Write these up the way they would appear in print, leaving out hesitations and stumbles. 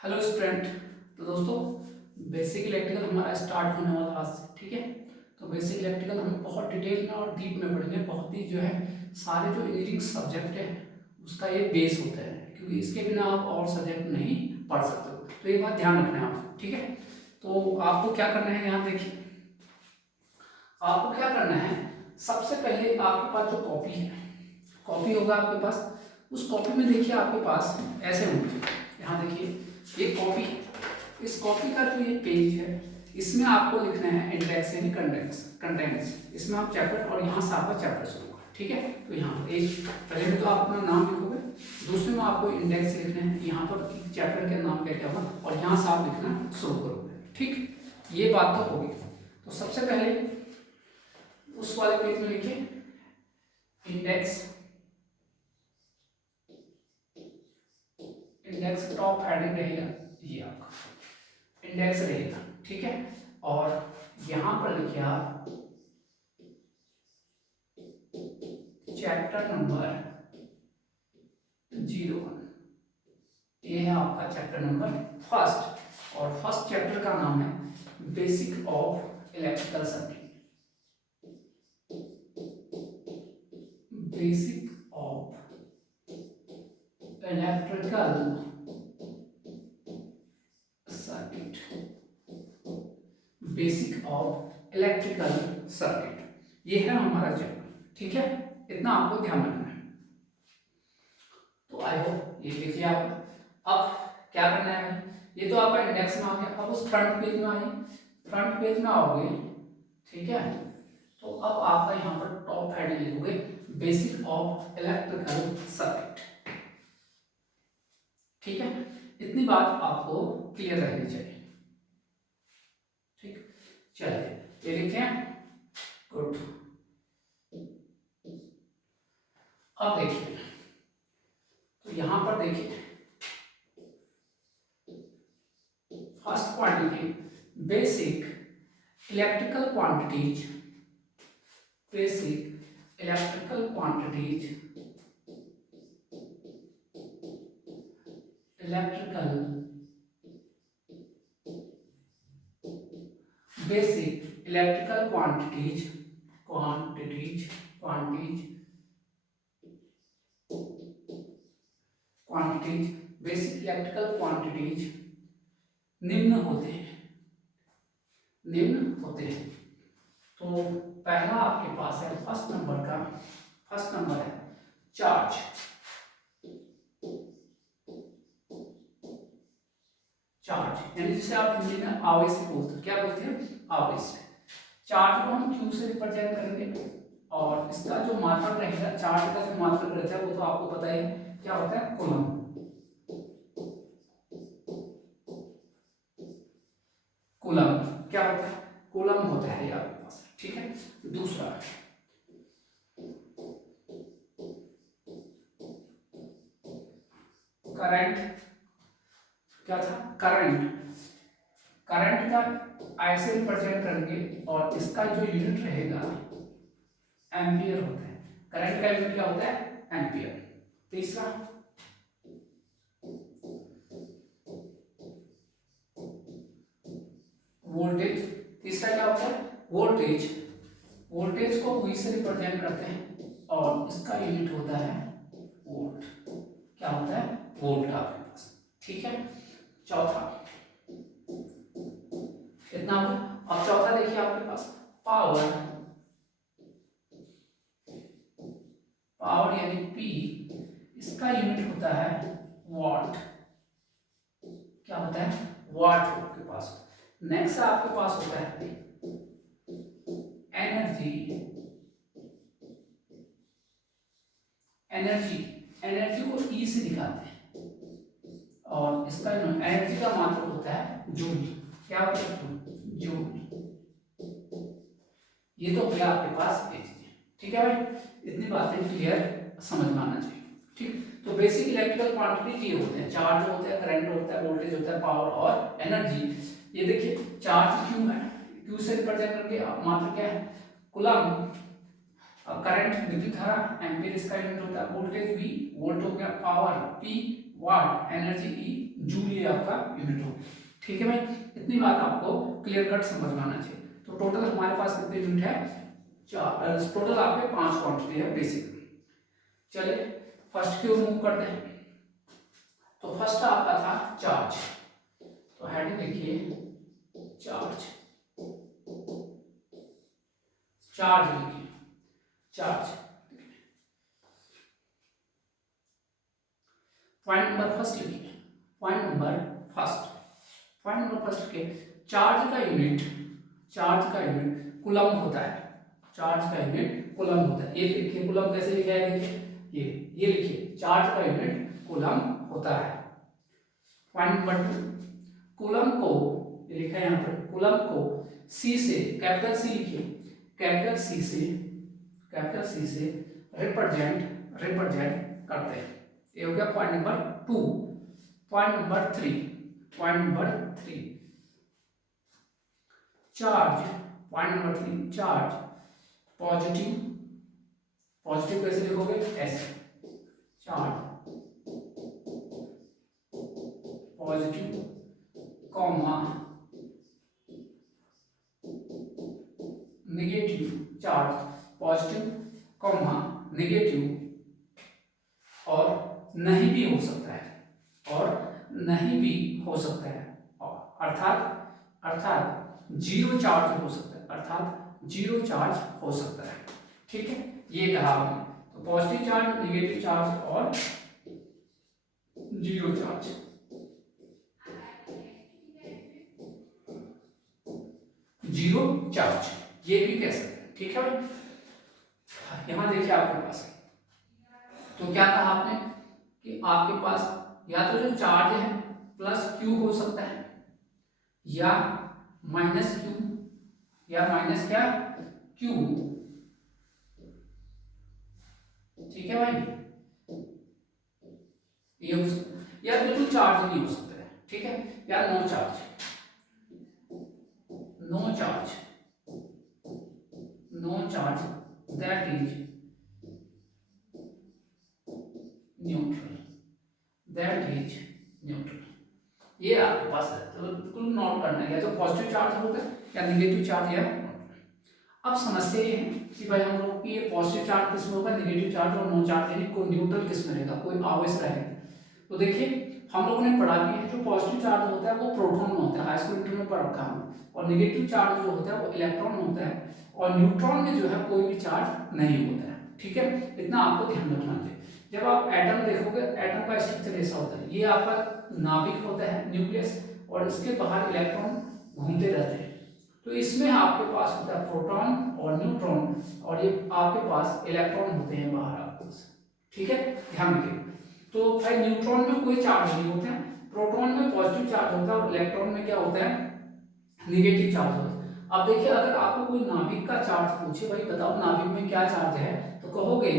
Hello student. तो दोस्तों, basic electrical हमारा स्टार्ट होने वाला आज से, ठीक है। तो बेसिक इलेक्ट्रिकल हम बहुत डिटेल में और डीप में पढ़ेंगे। बहुत ही जो है सारे जो इंजीनियरिंग सब्जेक्ट है उसका ये बेस होता है, क्योंकि इसके बिना आप और सब्जेक्ट नहीं पढ़ सकते हो। तो ये बात ध्यान रखना है आप, ठीक है। तो आपको क्या करना है, यहाँ देखिए, आपको क्या करना है। सबसे पहले आपके पास जो कॉपी है, कॉपी होगा आपके पास। उस कॉपी में देखिए आपके पास ऐसे होंगे, यहाँ देखिए ये कॉपी। इस कॉपी का जो ये पेज है, इसमें आपको लिखना है इंडेक्स यानी कंटेंट्स। इसमें आप चैप्टर, और यहाँ से आपका चैप्टर शुरू होगा, ठीक है। तो यहाँ एक पहले में तो आप अपना नाम लिखोगे, दूसरे में आपको इंडेक्स लिखना है, यहाँ पर चैप्टर का नाम क्या क्या होगा, और यहाँ से आप लिखना शुरू करोगे, ठीक। ये बात तो होगी। तो सबसे पहले उस वाले पेज में लिखिए इंडेक्स। इंडेक्स टॉप हेडिंग रहेगा, ये आपका इंडेक्स रहेगा, ठीक है। और यहां पर लिखिए आप चैप्टर नंबर 01। ये है आपका चैप्टर नंबर फर्स्ट, और फर्स्ट चैप्टर का नाम है basic of electrical circuit. Basic of electrical circuit. Basic of electrical circuit, ये है हमारा चैप्टर, ठीक है। इतना आपको ध्यान रखना है। तो आई होप ये देखिए आप। अब क्या करना है भाई, ये तो आपका इंडेक्स में आ गया। अब उस फ्रंट पेज में आइए, फ्रंट पेज में आओगे, ठीक है। तो अब आपका यहाँ पर टॉप हेडिंग लिखोगे बेसिक ऑफ इलेक्ट्रिकल सर्किट, ठीक है। इतनी बात आपको क्लियर रहनी चाहिए, ठीक। चलिए ये लिखे, गुड। अब देखिए, तो यहां पर देखिए first quantity basic electrical quantities. Basic electrical quantities, electrical basic electrical quantities, quantities basic electrical quantities निम्न होते हैं, निम्न होते हैं। तो पहला आपके पास है फर्स्ट नंबर का, फर्स्ट नंबर है चार्ज। चार्ज यानी जिसे आप हिंदी में आवेश बोलते हैं, क्या बोलते हैं, आवेश। चार्ज को हम क्यू से रिप्रेजेंट करेंगे, और इसका जो मात्रक रहेगा, चार्ज का जो मात्रक रहता है वो तो आपको पता ही है, क्या होता है, कूलम। कूलम क्या होता है, कूलम होता है ये आपके पास, ठीक है। दूसरा करंट, क्या था, करंट। करंट का ऐसे रिप्रेजेंट करेंगे, और इसका जो यूनिट रहेगा एम्पियर होता है। करंट का यूनिट क्या होता है, एम्पियर। तीसरा वोल्टेज। तीसरा क्या होता है, वोल्टेज। वोल्टेज को वी से रिप्रेजेंट करते हैं, और इसका यूनिट होता है वोल्ट। क्या होता है, वोल्ट आपके पास, ठीक है। चौथा, इतना हो गया। अब चौथा देखिए आपके पास पावर। पावर यानी पी, इसका यूनिट होता है वॉट। क्या होता है, वॉट आपके पास। नेक्स्ट आपके पास होता है एनर्जी। एनर्जी, एनर्जी को ई से दिखाते हैं, और इसका एनर्जी का मात्रक होता है जूल। क्या होता है, जूल। ये तो हो गया आपके पास ये चीजें, ठीक है भाई। इतनी बातें क्लियर समझ में आना चाहिए, ठीक। तो बेसिक इलेक्ट्रिकल क्वांटिटीज ये होते हैं, चार्ज होता है, करंट होता है, वोल्टेज होता है, पावर और एनर्जी। ये देखिए चार्ज क्यू है, क्यू से रिप्रेजेंट करके मात्रक क्या है, कूलम। करंट विद्युत धारा, एम्पीयर इसका यूनिट होता है, वोल्टेज वी, वोल्ट हो गया, पावर पी, वाट, एनर्जी ई जूल, ये आपका यूनिट हो। ठीक है भाई, इतनी बात आपको क्लियर कट समझ में आना चाहिए। तो टोटल हमारे पास कितने यूनिट है, 4, टोटल आपके 5 क्वांटिटी है बेसिक। चलिए फर्स्ट की ओर मूव करते हैं। तो फर्स्ट आपका था चार्ज, तो हेडिंग लिखिए चार्ज, चार्ज लिखिए, चार्ज। पॉइंट नंबर फर्स्ट लिखिए, point number first, point number first के चार्ज का यूनिट, चार्ज का यूनिट कूलम होता है, चार्ज का यूनिट कूलम होता है। ये लिखिए कूलम कैसे लिखा है, देखिए ये लिखिए चार्ज का यूनिट कूलम होता है। पॉइंट नंबर 2, कूलम को, ये लिखा है यहाँ पर, कूलम को सी से, कैपिटल सी लिखिए, कैपिटल सी से, कैपिटल सी से रिप्रेजेंट, रिप्रेजेंट करते हैं। ये हो गया point number 2। Point number 3, point number 3 charge, point number 3 charge positive, positive कैसे लिखोगे, ऐसे, charge positive comma negative, charge positive comma negative और नहीं भी हो सकता है, और नहीं भी हो सकता है, अर्थात अर्थात जीरो चार्ज हो सकता है, अर्थात जीरो चार्ज हो सकता है। ठीक है, ये कहा हमने। तो पॉजिटिव चार्ज, नेगेटिव चार्ज और जीरो चार्ज। जीरो चार्ज ये भी कह सकते हैं। ठीक है भाई, यहां देखिए आपके पास, तो क्या कहा आपने कि आपके पास या तो जो चार्ज है प्लस क्यू हो सकता है, या माइनस क्यू, या माइनस क्या, क्यू। ठीक है भाई, ये हो सकता है, या बिल्कुल चार्ज नहीं हो सकता है। ठीक है, या no charge, no charge, no charge that is neutral, that is neutral. ये आपके पास है, तो बिल्कुल नोट करना है, या तो पॉजिटिव चार्ज होगा या नेगेटिव चार्ज या। अब समस्या ये है कि भाई हम लोग की ये पॉजिटिव चार्ज किस में होगा, नेगेटिव चार्ज और नो चार्ज, यानी कोई न्यूट्रल किस में रहेगा, कोई आवेश रहेगा। तो देखिए हम लोगों ने पढ़ा कि जो पॉजिटिव चार्ज होता है वो प्रोटॉन में होता है, हाई स्कूल इंटर में पढ़ रखा है, और नेगेटिव चार्ज जो होता है वो इलेक्ट्रॉन में होता है, और न्यूट्रॉन में जो है कोई भी चार्ज नहीं होता है। ठीक है, इतना आपको ध्यान रखना चाहिए। जब आप एटम देखोगे, एटम का स्ट्रक्चर ऐसा होता है, ये आपका नाभिक होता है, न्यूक्लियस, और इसके बाहर इलेक्ट्रॉन घूमते रहते हैं। तो इसमें आपके पास होता है प्रोटॉन और न्यूट्रॉन, और ये आपके पास इलेक्ट्रॉन होते हैं बाहर आपके पास। ठीक है, ध्यान रखिए। तो भाई न्यूट्रॉन में कोई चार्ज नहीं होता है, प्रोटॉन में पॉजिटिव चार्ज होता है, और इलेक्ट्रॉन में क्या होता है, नेगेटिव चार्ज होता है। अब देखिए अगर आपको कोई नाभिक का चार्ज पूछे, भाई बताओ नाभिक में क्या चार्ज है, तो कहोगे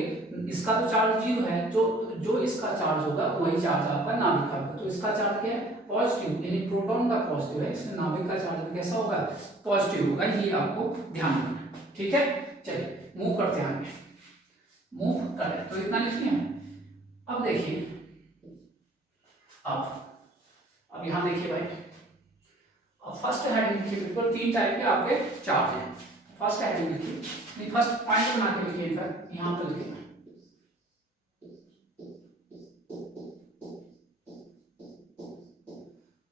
इसका तो चार्ज जीरो है, जो जो इसका चार्ज होगा वही चार्ज आपका नाभिक का होगा। तो इसका चार्ज क्या है, पॉजिटिव, यानी प्रोटॉन का पॉजिटिव है, इसमें नाभिक का चार्ज भी कैसा होगा, पॉजिटिव होगा। ये आपको ध्यान रखना है। ठीक है, चलिए मूव करते हैं आगे, मूव करें। तो इतना लिखिए। अब देखिए, अब यहां देखिए भाई, अब फर्स्ट हेडिंग लिखिए, बिल्कुल 3 टाइप के आपके चार्ज हैं। फर्स्ट हेडिंग लिखिए, फर्स्ट पॉइंट बना के लिखिए, इनफैक्ट यहां पर लिखिए,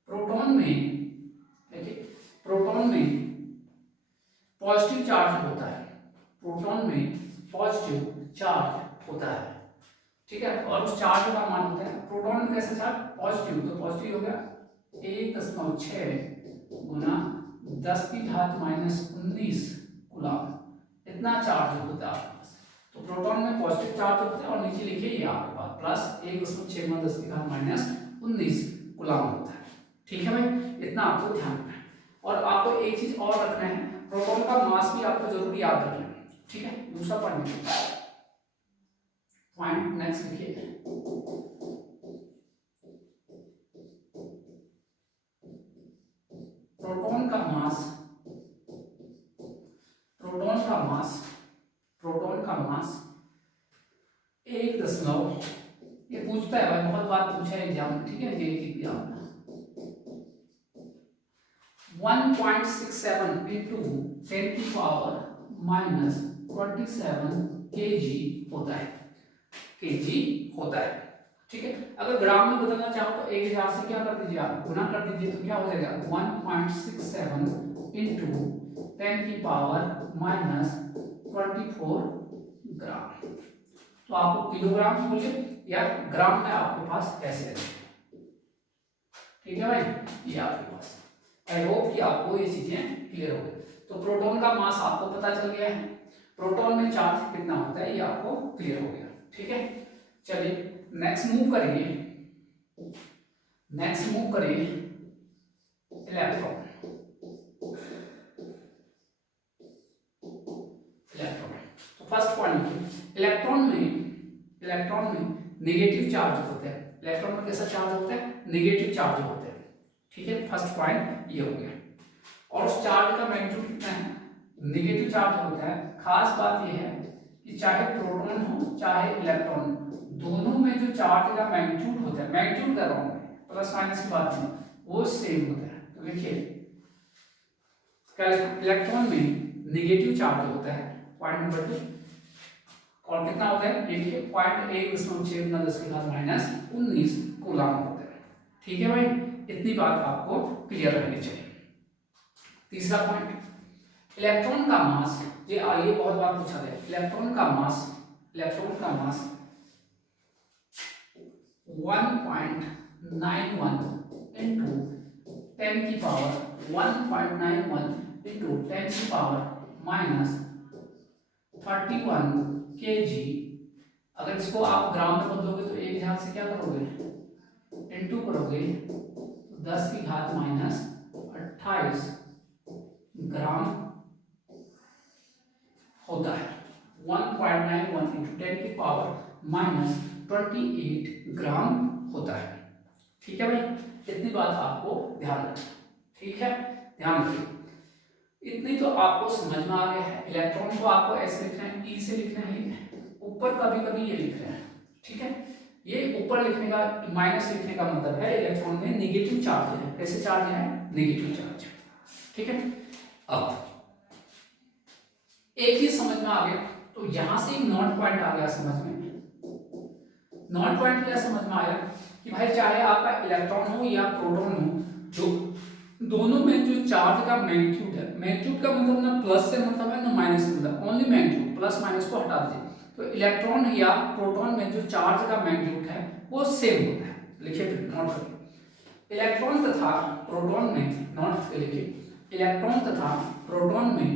प्रोटॉन में, देखिए प्रोटॉन में पॉजिटिव चार्ज होता है, प्रोटॉन में पॉजिटिव चार्ज होता है। ठीक है, और उस चार्ज का मान होता है, प्रोटॉन में कैसा चार्ज, पॉजिटिव, तो पॉजिटिव हो गया 1.6 गुना 10 की घात -19 कूलम, इतना चार्ज होता है आपके पास। तो प्रोटॉन में पॉजिटिव चार्ज होता है, और नीचे लिखिए ये आपके पास प्लस 1.6 गुना 10 की घात -19 कूलम होता है। ठीक है भाई, इतना आपको ध्यान रखना है। और आपको एक चीज और रखना है, प्रोटॉन का मास भी आपको जरूर याद रखना है। ठीक है, दूसरा पॉइंट, पॉइंट नेक्स्ट लिखिए, प्रोटॉन का मास, प्रोटॉन का मास, प्रोटॉन का मास 1.6 ये पूछता है भाई, बहुत बार पूछा है एग्जाम में, ठीक है, ये एग्जाम में। 1.67 इंटू 10 की पावर माइनस 27 kg होता है, kg होता है, ठीक है। अगर ग्राम में बदलना चाहो तो 1000 से क्या कर दीजिए आप, गुना कर दीजिए, तो क्या हो जाएगा 1.67 इंटू 10 की पावर माइनस 24 ग्राम। तो आपको किलोग्राम बोलिए या ग्राम में आपके पास ऐसे है, ठीक है भाई, ये आपके पास। आई होप कि आपको ये चीजें क्लियर हो गई। तो प्रोटॉन का मास आपको पता चल गया है, प्रोटॉन में चार्ज कितना होता है ये आपको क्लियर हो गया, ठीक है। चलिए नेक्स्ट मूव करिए, नेक्स्ट मूव करिए इलेक्ट्रॉन। इलेक्ट्रॉन तो फर्स्ट पॉइंट, इलेक्ट्रॉन में नेगेटिव चार्ज होते हैं। इलेक्ट्रॉन में कैसा चार्ज होता है, नेगेटिव चार्ज होते हैं, ठीक है। फर्स्ट पॉइंट ये हो गया। और उस चार्ज का मैग्नीट्यूड कितना है, नेगेटिव चार्ज होता है। खास बात ये है कि चाहे प्रोटॉन हो चाहे इलेक्ट्रॉन, दोनों में जो चार्ज का मैग्नीट्यूड होता है, मैग्नीट्यूड कर रहा हूं मैं, प्लस माइनस की बात नहीं, वो सेम होता है। तो देखिए इलेक्ट्रॉन में नेगेटिव चार्ज होता है, पॉइंट नंबर 2, और कितना होता है ये देखिए 0.1 कूलम होता है, ठीक है भाई। इतनी बात आपको क्लियर रहनी चाहिए। तीसरा पॉइंट, इलेक्ट्रॉन का मास, ये आइए बहुत बार पूछा गया, इलेक्ट्रॉन का मास 1.91 इंटू 10 की पावर 1.91 इंटू 10 की पावर माइनस 31 kg। अगर इसको आप ग्राम में बदलोगे तो 1000 से क्या करोगे, इंटू करोगे, 10 की घात माइनस 28 ग्राम होता है। 1.91 इंटू 10 की पावर माइनस 28 ग्राम होता है, ठीक है भाई। इतनी बात आपको ध्यान रखना, ठीक है, ध्यान रखिए। इतनी तो आपको समझ में आ गया है। इलेक्ट्रॉन को आपको ऐसे लिखना है, ई से लिखना है, ऊपर कभी कभी ये लिख रहे हैं, ठीक है। ये ऊपर लिखने का, माइनस लिखने का मतलब है इलेक्ट्रॉन में नेगेटिव चार्ज है। कैसे चार्ज है, नेगेटिव चार्ज, ठीक है। अब एक ही समझ में आ गया, तो यहां से नॉट पॉइंट आ गया समझ में। नॉट पॉइंट क्या समझ में आया कि भाई चाहे आपका इलेक्ट्रॉन हो या प्रोटॉन हो, जो दोनों में जो चार्ज का मैग्नीट्यूड है, मैग्नीट्यूड का मतलब ना प्लस से मतलब है ना माइनस से मतलब, ओनली मैग्नीट्यूड, प्लस माइनस को हटा दीजिए। तो इलेक्ट्रॉन या प्रोटॉन में जो चार्ज का मैग्नीट्यूड है वो सेम होता है। लिखिए फिर नोट करिए, इलेक्ट्रॉन तथा प्रोटॉन में, नोट लिखिए, इलेक्ट्रॉन तथा प्रोटॉन में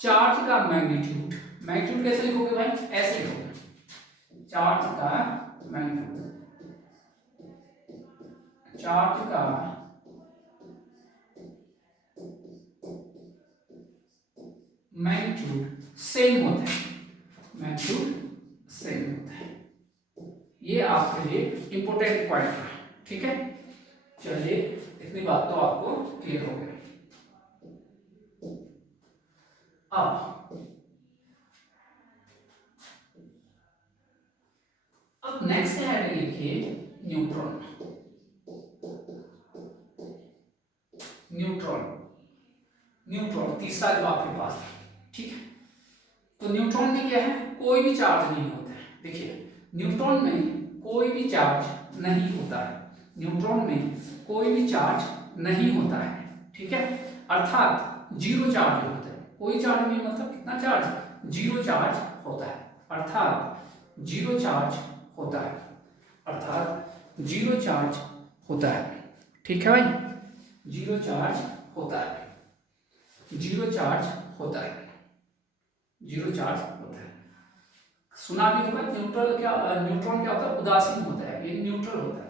चार्ज का मैग्नीट्यूड, मैग्नीट्यूड कैसे लिखोगे भाई, ऐसे लिखोगे, चार्ज का मैग्नीट्यूड, चार्ज का मैग्नीट्यूड सेम होता है, मैग्नीट्यूड सेम होता है। ये आपके लिए इंपॉर्टेंट पॉइंट है, ठीक है। चलिए इतनी बात तो आपको क्लियर हो गया। अब नेक्स्ट है, लिखिए न्यूट्रॉन। न्यूट्रॉन, न्यूट्रॉन तीसरा जो आपके पास है, ठीक है। तो न्यूट्रॉन में क्या है, कोई भी चार्ज नहीं होता है। देखिए न्यूट्रॉन में कोई भी चार्ज नहीं होता है, न्यूट्रॉन में कोई भी चार्ज नहीं होता है, ठीक है। अर्थात जीरो चार्ज होता है, कोई चार्ज नहीं मतलब कितना चार्ज, जीरो चार्ज होता है, अर्थात जीरो चार्ज होता है, अर्थात जीरो चार्ज होता है, ठीक है भाई, जीरो चार्ज होता है, जीरो चार्ज होता है, जीरो चार्ज होता है। सुना भी होगा न्यूट्रल क्या, न्यूट्रॉन क्या होता है, उदासीन होता है, ये न्यूट्रल होता है।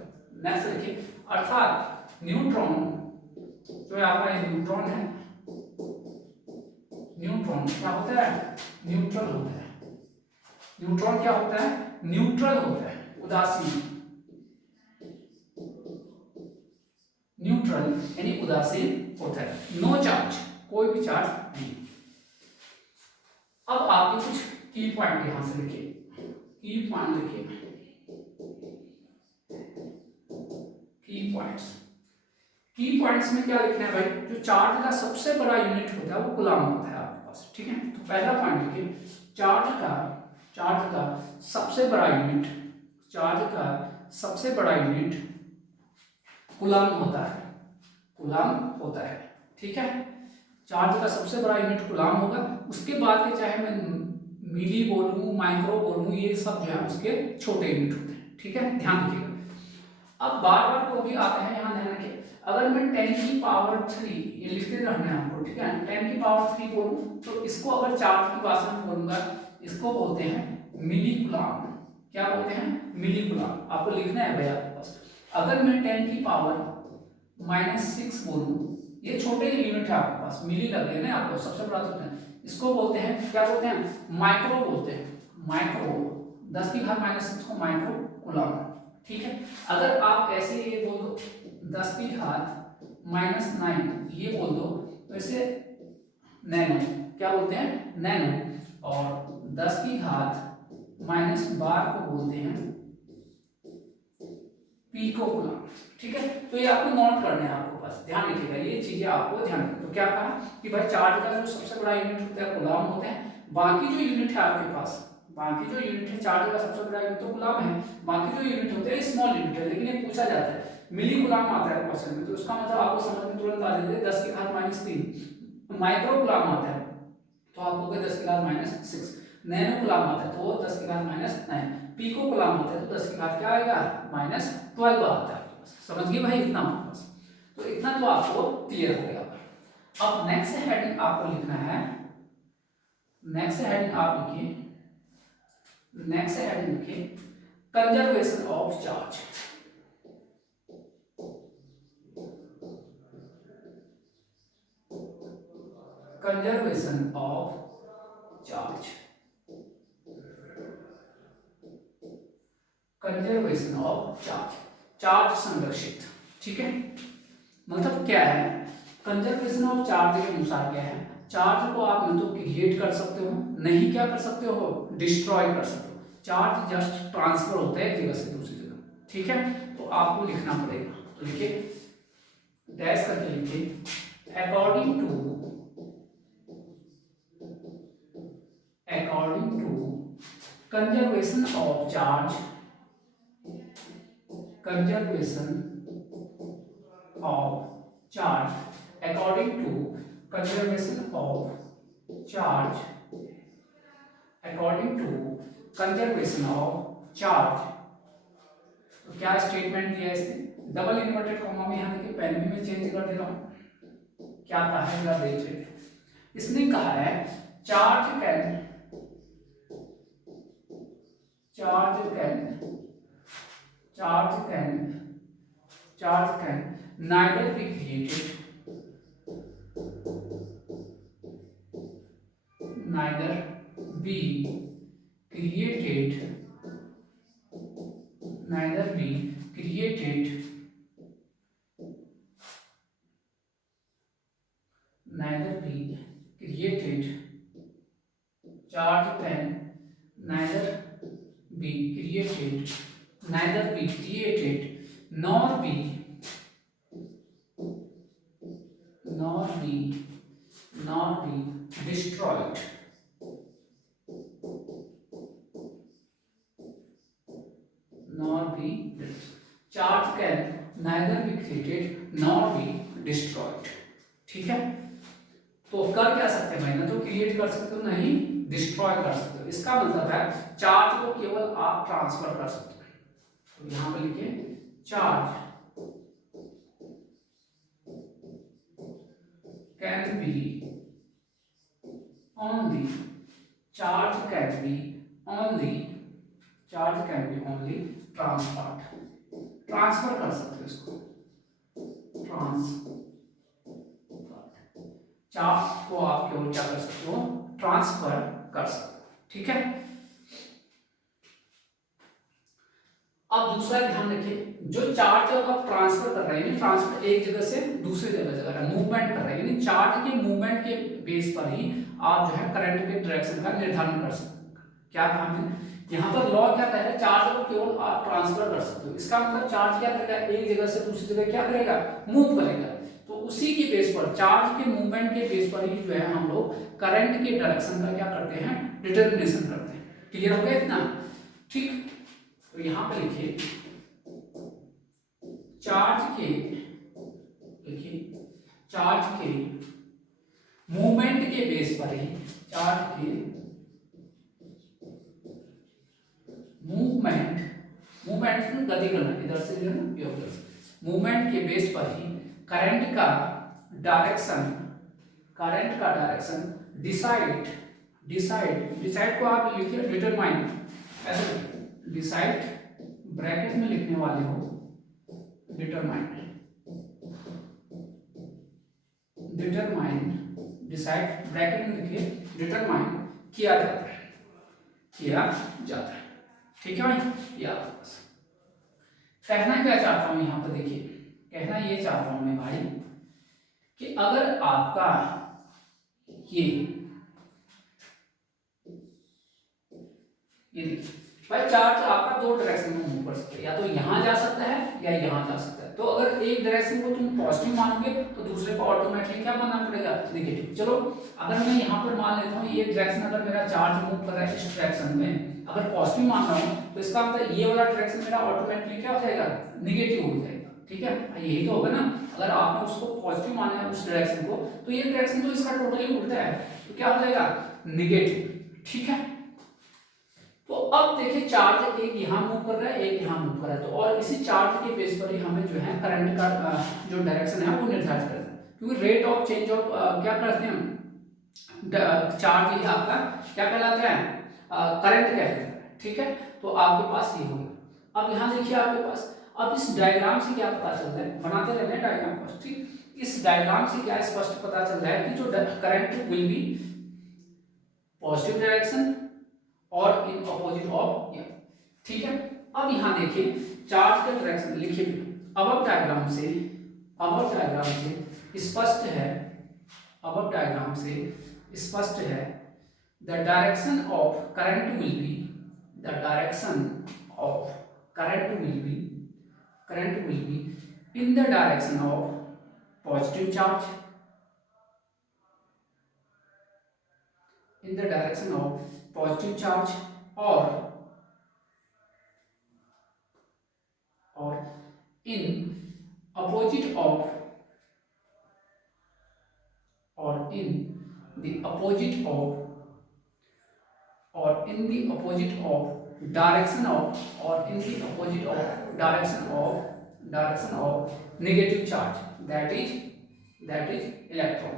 नेक्स्ट देखिए, अर्थात न्यूट्रॉन जो है आपका ये न्यूट्रॉन है, न्यूट्रॉन क्या होता है, न्यूट्रल होता है। न्यूट्रॉन क्या होता है, न्यूट्रल होता है, उदासीन, न्यूट्रल यानी उदासीन होता है, नो चार्ज, कोई भी चार्ज नहीं। अब आपके कुछ की पॉइंट यहां से लिखिए, की पॉइंट लिखिए, की पॉइंट्स में क्या लिखना है भाई, जो चार्ज का सबसे बड़ा यूनिट होता है वो कूलम होता है आपके पास, ठीक है। तो पहला पॉइंट लिखिए, चार्ज का सबसे बड़ा यूनिट, चार्ज का सबसे बड़ा यूनिट कूलम होता है, कूलम होता है, ठीक है। चार्ज का सबसे बड़ा यूनिट कूलम होगा। उसके बाद के चाहे मैं मिली बोलूं, माइक्रो बोलूं, ये सब जो है उसके छोटे यूनिट होते हैं, ठीक है, ध्यान रखिएगा। अब बार बार को भी आते हैं, यहाँ ध्यान रखिए, अगर मैं 10 की पावर 3 ये लिखते रहना है हमको, ठीक है, 10 की पावर 3 बोलूं तो इसको अगर चार्ज की भाषा में बोलूंगा, इसको बोलते हैं मिली कूलम। क्या बोलते हैं, मिली कूलम। आपको लिखना है भाई आपके पास। अगर मैं 10 की पावर -6 बोलूं, ये छोटे यूनिट है आपके पास, मिली लग गए ना आपको, सबसे बड़ा तो है, इसको बोलते हैं, क्या बोलते हैं, माइक्रो बोलते हैं, माइक्रो। 10 की घात -6 को माइक्रो कूलम, ठीक है। अगर आप ऐसे ये बोल दो 10 की घात -9 ये बोल दो तो इसे नैनो, क्या बोलते हैं, नैनो। और 10 की घात -12 को बोलते हैं पीको कूलम, ठीक है। तो ये आपको नोट करने हैं, आपको पास ध्यान रखिएगा, ये चीजें आपको ध्यान रखिए। तो क्या कहा कि भाई चार्ज का जो सबसे बड़ा यूनिट होता है कूलम होते हैं, बाकी जो यूनिट है आपके पास, बाकी जो यूनिट है चार्ज का सबसे बड़ा यूनिट तो कूलम है, बाकी जो यूनिट होते हैं स्मॉल यूनिट है। लेकिन ये पूछा जाता है मिली कूलम आता है क्वेश्चन में, तो उसका मतलब आपको समझ में तुरंत आ जाता है। 10 की घात -3 माइक्रो कूलम आता है तो आपको 10 की घात -6, नैनो कूलम आता है तो 10 की घात -9, पीको कूलम होता है तो 10 की घात क्या आएगा, -12 आता है। समझिए भाई, इतना आपके पास, तो इतना तो आपको क्लियर हो गया। अब नेक्स्ट हेडिंग आपको लिखना है, नेक्स्ट हेडिंग आप लिखिए, नेक्स्ट हेडिंग लिखिए conservation of charge. Conservation of charge, conservation of charge, charge संरक्षित, ठीक है। मतलब क्या है, कंजर्वेशन ऑफ चार्ज के अनुसार क्या है, चार्ज को आप न तो क्रिएट कर सकते हो, नहीं क्या कर सकते हो, डिस्ट्रॉय कर सकते हो। चार्ज जस्ट ट्रांसफर होता है एक जगह से दूसरी जगह, ठीक है। तो आपको लिखना पड़ेगा, तो लिखिए, डैश करके लिखिए, according to conservation of charge, conservation of charge, according to conservation of charge, according to conservation of charge। तो क्या स्टेटमेंट दिया है इसने, डबल इन्वर्टेड कॉमा में, यहाँ देखिए पेन भी मैं चेंज कर दे रहा हूं, क्या कहा है जरा देख लीजिए। इसने कहा है charge can neither be created, neither be created, neither be created, neither be created, charge can neither be created, neither be created, nor be destroyed, nor be charge can neither be created nor be destroyed, ठीक है। तो कर क्या सकते हैं भाई, ना तो क्रिएट कर सकते हो, नहीं डिस्ट्रॉय कर सकते हो। इसका मतलब है चार्ज को केवल आप ट्रांसफर कर सकते हो। तो यहां पे लिखिए, charge can be only, charge can be only, charge can be only transferred, transfer कर सकते हो इसको, ट्रांसफर, चार्ज को आप केवल क्या कर सकते हो, ट्रांसफर कर सकते हो, ठीक है। अब दूसरा ध्यान रखिए, जो चार्ज जब आप ट्रांसफर कर रहे हैं, ट्रांसफर एक जगह से दूसरी जगह जा रहा है, मूवमेंट कर रहे हैं, यानी चार्ज के मूवमेंट के बेस पर ही आप जो है करंट के डायरेक्शन का निर्धारण कर सकते हैं। क्या कहा हमने यहाँ पर लॉ क्या कह रहा है, चार्ज को केवल आप ट्रांसफर कर सकते हो। इसका मतलब चार्ज क्या करेगा, एक जगह से दूसरी जगह क्या करेगा, मूव करेगा। तो उसी के बेस पर, चार्ज के मूवमेंट के बेस पर ही जो है हम लोग करंट के डायरेक्शन का क्या करते हैं, डिटर्मिनेशन करते हैं। क्लियर हो गया इतना? ठीक, तो यहाँ पे लिखिए चार्ज के मूवमेंट के बेस पर ही, चार्ज के मूवमेंट गति करना, इधर से जो है ना, उधर से मूवमेंट के बेस पर ही करंट का डायरेक्शन डिसाइड को आप लिखिए डिटरमाइन, ऐसे डिसाइड ब्रैकेट में लिखने वाले हो, डिटरमाइन डिसाइड ब्रैकेट में लिखिए, डिटरमाइन किया जाता है। ठीक है भाई, याद रखो। कहना क्या चाहता हूं यहाँ पर, देखिए कहना ये चाहता हूं मैं भाई कि अगर आपका ये देखिए भाई, चार्ज आपका दो डायरेक्शन में मूव कर सकता है, या तो यहाँ जा सकता है या यहाँ जा सकता है। तो अगर एक डायरेक्शन को तुम पॉजिटिव मानोगे तो दूसरे को ऑटोमेटिकली क्या मानना पड़ेगा, नेगेटिव। चलो अगर मैं यहाँ पर मान लेता हूँ ये डायरेक्शन, अगर मेरा चार्ज मूव कर रहा है इस डायरेक्शन में, अगर पॉजिटिव मान रहा हूँ तो इसका मतलब ये वाला डायरेक्शन मेरा ऑटोमेटिकली क्या हो जाएगा, नेगेटिव हो जाएगा। ठीक है, यही तो होगा ना। अगर आपने उसको पॉजिटिव माना है उस डायरेक्शन को, तो ये डायरेक्शन तो इसका टोटली उल्टा है, तो क्या हो जाएगा, नेगेटिव। ठीक है, तो अब देखिए चार्ज एक यहाँ मूव कर रहा है, एक यहाँ मूव कर रहा है, तो और इसी चार्ज के बेस पर ही हमें जो है करंट का जो डायरेक्शन है वो निर्धारित करना है। क्योंकि रेट ऑफ चेंज ऑफ क्या करते हैं हम, चार्ज ही आपका क्या कहलाता है, करंट कहलाता है। ठीक है, तो आपके पास ये होगा। अब यहाँ देखिए आपके पास, अब इस डायग्राम से क्या पता चलता है, बनाते रहते हैं डायग्राम को। ठीक, इस डायग्राम से क्या स्पष्ट पता चल रहा है कि जो current will be positive direction और इन अपोजिट ऑफ। ठीक है, अब यहाँ देखिए चार्ज का डायरेक्शन लिखिए, अब डायग्राम से स्पष्ट है, अब डायग्राम से स्पष्ट है, the direction of current will be, the direction of current will be in the direction of positive charge, in the direction of positive charge और इन अपोजिट ऑफ, और इन द अपोजिट ऑफ, और in the opposite of direction of, और in the opposite of direction of negative charge, that is electron,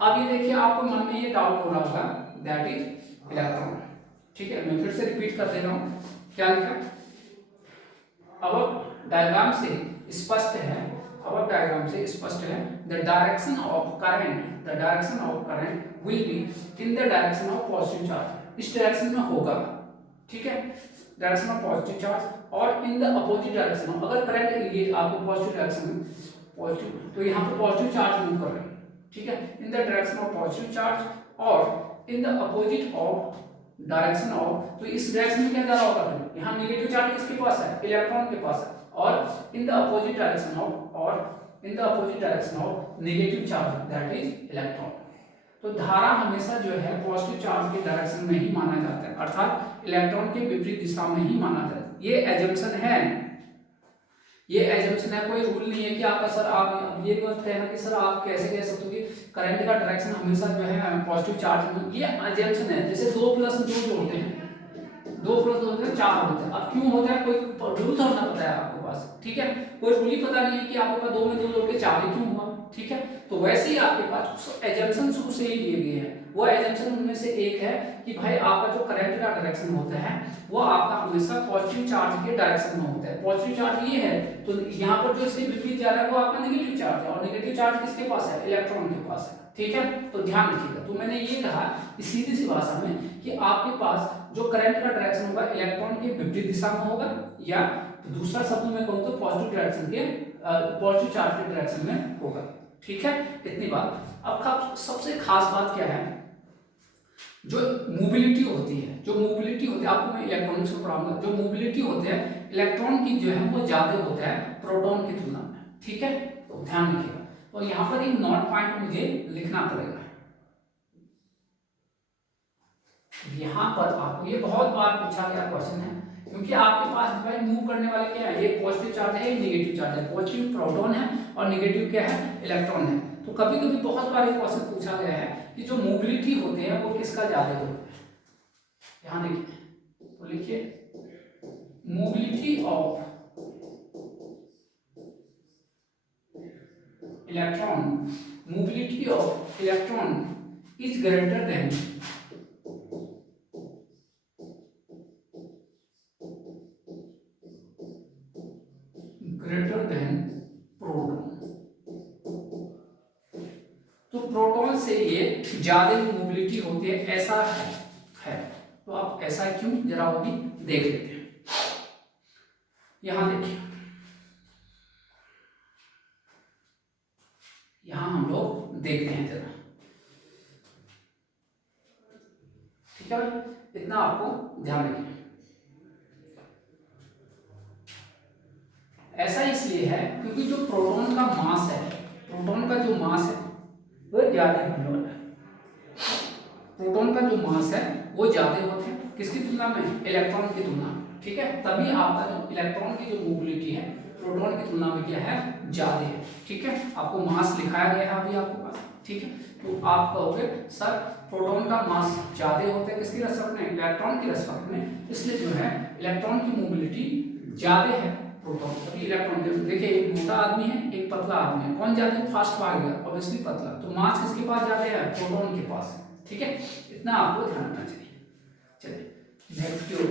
अब ये देखिए आपको मन में ये डाउट हो रहा होगा, दैट इज इलेक्ट्रॉन। ठीक है, मैं फिर से रिपीट कर दे रहा हूं, क्या लिखा, अब डायग्राम से स्पष्ट है, the direction of current will be in the direction of positive charge, इस डायरेक्शन में होगा। ठीक है, डायरेक्शन ऑफ पॉजिटिव चार्ज और in the opposite direction of, अगर करंट ये आपको पॉजिटिव डायरेक्शन में, पॉजिटिव तो यहाँ पर पॉजिटिव चार्ज मूव कर रहे हैं। ठीक है, in the direction of positive charge और in the opposite of direction of, तो इस डायरेक्शन में क्या जा रहा होगा, यहाँ नेगेटिव चार्ज किसके पास है, इलेक्ट्रॉन के पास है, और in the opposite direction of negative charge, that is electron. तो धारा हमेशा जो है पॉजिटिव चार्ज के डायरेक्शन में ही माना जाता है, अर्थात इलेक्ट्रॉन के विपरीत दिशा में ही माना जाता है। ये एजम्पशन है, कोई रूल नहीं है कि आपका सर आप ये मत कहना कि सर आप कैसे कह सकते हो कि करंट का डायरेक्शन हमेशा जो है पॉजिटिव चार्ज में, ये एजम्पशन है। जैसे 2 + 2 जोड़ते हैं, 2 + 2 होते हैं 4 होते हैं। अब क्यों होता है, कोई रूल थोड़ा ना पता है आपके पास। ठीक है, कोई रूल ही पता नहीं है कि आपके पास 2 में 2 जोड़ के 4 ही क्यों हुआ। ठीक है, तो वैसे ही आपके पास एजम्पशन शुरू से ही लिए गए हैं। वो एजम्पशन उनमें से एक है कि भाई आपका जो करंट का डायरेक्शन होता है वो आपका हमेशा पॉजिटिव चार्ज के डायरेक्शन में होता है। पॉजिटिव चार्ज ये है, तो यहाँ पर जो इससे विपरीत जा रहा है वो आपका नेगेटिव चार्ज है, और नेगेटिव चार्ज किसके पास है, इलेक्ट्रॉन के पास है। ठीक है, तो ध्यान रखिएगा। तो मैंने ये कहा कि सीधी सी भाषा में कि आपके पास जो करंट का डायरेक्शन होगा इलेक्ट्रॉन के विपरीत दिशा में होगा, या दूसरा शब्द में कहूँ तो पॉजिटिव डायरेक्शन के, पॉजिटिव चार्ज के डायरेक्शन में होगा। ठीक है, इतनी बात। अब सबसे खास बात क्या है जो मोबिलिटी होती है, आपको मैं इलेक्ट्रॉनिक्स में पढ़ाऊंगा, जो मोबिलिटी होते हैं इलेक्ट्रॉन की जो है वो ज्यादा होता है प्रोटॉन की तुलना में, ठीक है, तो ध्यान रखिएगा। तो यहाँ पर एक नोट पॉइंट मुझे लिखना पड़ेगा, यहाँ पर आपको, ये बहुत बार पूछा गया क्वेश्चन है, क्योंकि आपके पास भाई मूव करने वाले क्या है, ये पॉजिटिव चार्ज है, ये नेगेटिव चार्ज है, पॉजिटिव प्रोटॉन है और नेगेटिव क्या है, इलेक्ट्रॉन है। तो कभी कभी बहुत बार एक क्वेश्चन पूछा गया है कि जो मोबिलिटी होते हैं वो किसका ज्यादा होता है, ध्यान देखिए, तो लिखिए mobility of electron, mobility of electron is greater than proton. तो प्रोटॉन से ये ज्यादा मोबिलिटी होती है, ऐसा है। तो आप ऐसा क्यों, जरा वो भी देख लेते हैं। यहां देखिए, यहां हम लोग देखते हैं जरा, ठीक है भाई, इतना आपको ध्यान रखिए। ऐसा इसलिए है क्योंकि जो प्रोटॉन का मास है, प्रोटॉन का जो मास है वो ज्यादा होने वाला है, प्रोटॉन का जो मास है वो ज्यादा होते हैं किसकी तुलना में, इलेक्ट्रॉन की तुलना में, ठीक है, तभी आपका जो इलेक्ट्रॉन की जो मोबिलिटी है प्रोटॉन की तुलना में क्या है, ज्यादा है, ठीक है। आपको मास लिखाया गया है अभी आपके पास, ठीक है, तो आप कहोगे सर प्रोटॉन का मास ज्यादा होता है किसकी रेस्पेक्ट में, इलेक्ट्रॉन की रेस्पेक्ट में, इसलिए जो है इलेक्ट्रॉन की मोबिलिटी ज्यादा है प्रोटॉन, तभी इलेक्ट्रॉन। देखिए एक मोटा आदमी है, एक पतला आदमी है, कौन ज्यादा फास्ट भागेगा, ऑब्वियसली पतला, तो मास किसके पास ज्यादा है, प्रोटॉन के पास, ठीक है, इतना आपको ध्यान रखना चाहिए। चलिए नेक्स्ट की ओर,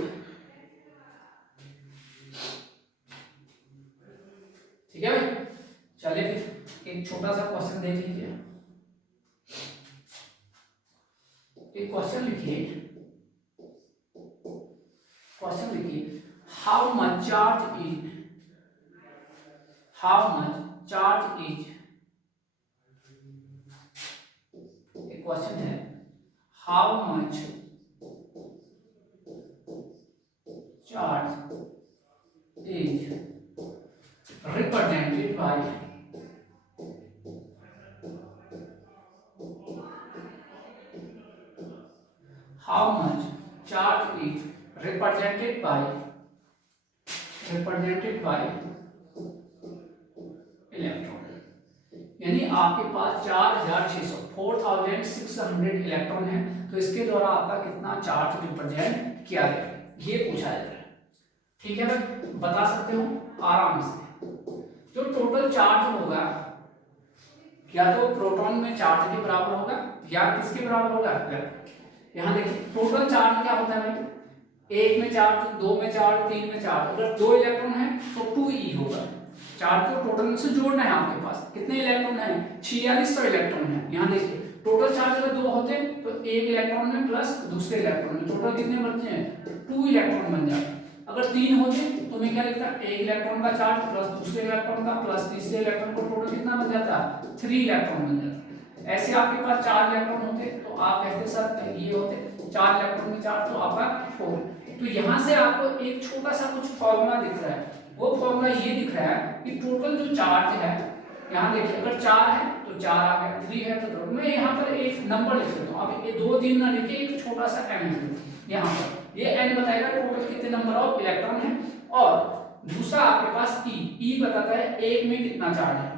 ठीक है भाई, चलिए फिर एक छोटा सा क्वेश्चन देख लीजिए। एक क्वेश्चन लिखिए, हाउ मच चार्ज इज एक क्वेश्चन है, how much charge is represented by how much charge is represented by electron, यानी आपके पास 4600 इलेक्ट्रॉन है, तो इसके द्वारा आपका कितना चार्ज रिप्रेजेंट किया गया, ये पूछा जाता है, ठीक है भाई, बता सकते हो आराम से। जो टोटल चार्ज होगा या तो प्रोटॉन में चार्ज के बराबर होगा या किसके बराबर होगा, यहाँ देखिए टोटल चार्ज क्या होता है भाई, एक में चार्ज, दो में चार्ज, तीन में चार्ज, अगर दो इलेक्ट्रॉन है तो 2e होगा, चार्ज को टोटल में से जोड़ना है आपके पास, कितने इलेक्ट्रॉन है, 4600 इलेक्ट्रॉन है। यहाँ देखिए टोटल चार्ज अगर दो होते तो एक इलेक्ट्रॉन में प्लस दूसरे इलेक्ट्रॉन में टोटल कितने बनते हैं, 2 इलेक्ट्रॉन बन जाते। अगर तीन होते तो मैं क्या लिखता, एक इलेक्ट्रॉन का चार्ज प्लस दूसरे इलेक्ट्रॉन का प्लस तीसरे इलेक्ट्रॉन का टोटल कितना बन जाता, 3 इलेक्ट्रॉन बन जाता। ऐसे आपके पास 4 इलेक्ट्रॉन होते तो आप कहते सर ये होते 4 इलेक्ट्रॉन के चार्ज, तो आपका 4। तो यहाँ से आपको एक छोटा सा कुछ फॉर्मूला दिख रहा है, वो फॉर्मूला ये दिख रहा है कि टोटल जो चार्ज है, यहाँ देखिए अगर 4 है तो 4 आ गया, 3 है तो 2, मैं यहाँ पर एक नंबर लिख देता हूँ, अब ये 2 3 ना लिखे, एक छोटा सा n लिख दो, यहाँ पर ये n बताएगा टोटल कितने नंबर ऑफ इलेक्ट्रॉन है, और दूसरा आपके पास e बताता है एक में कितना चार्ज है,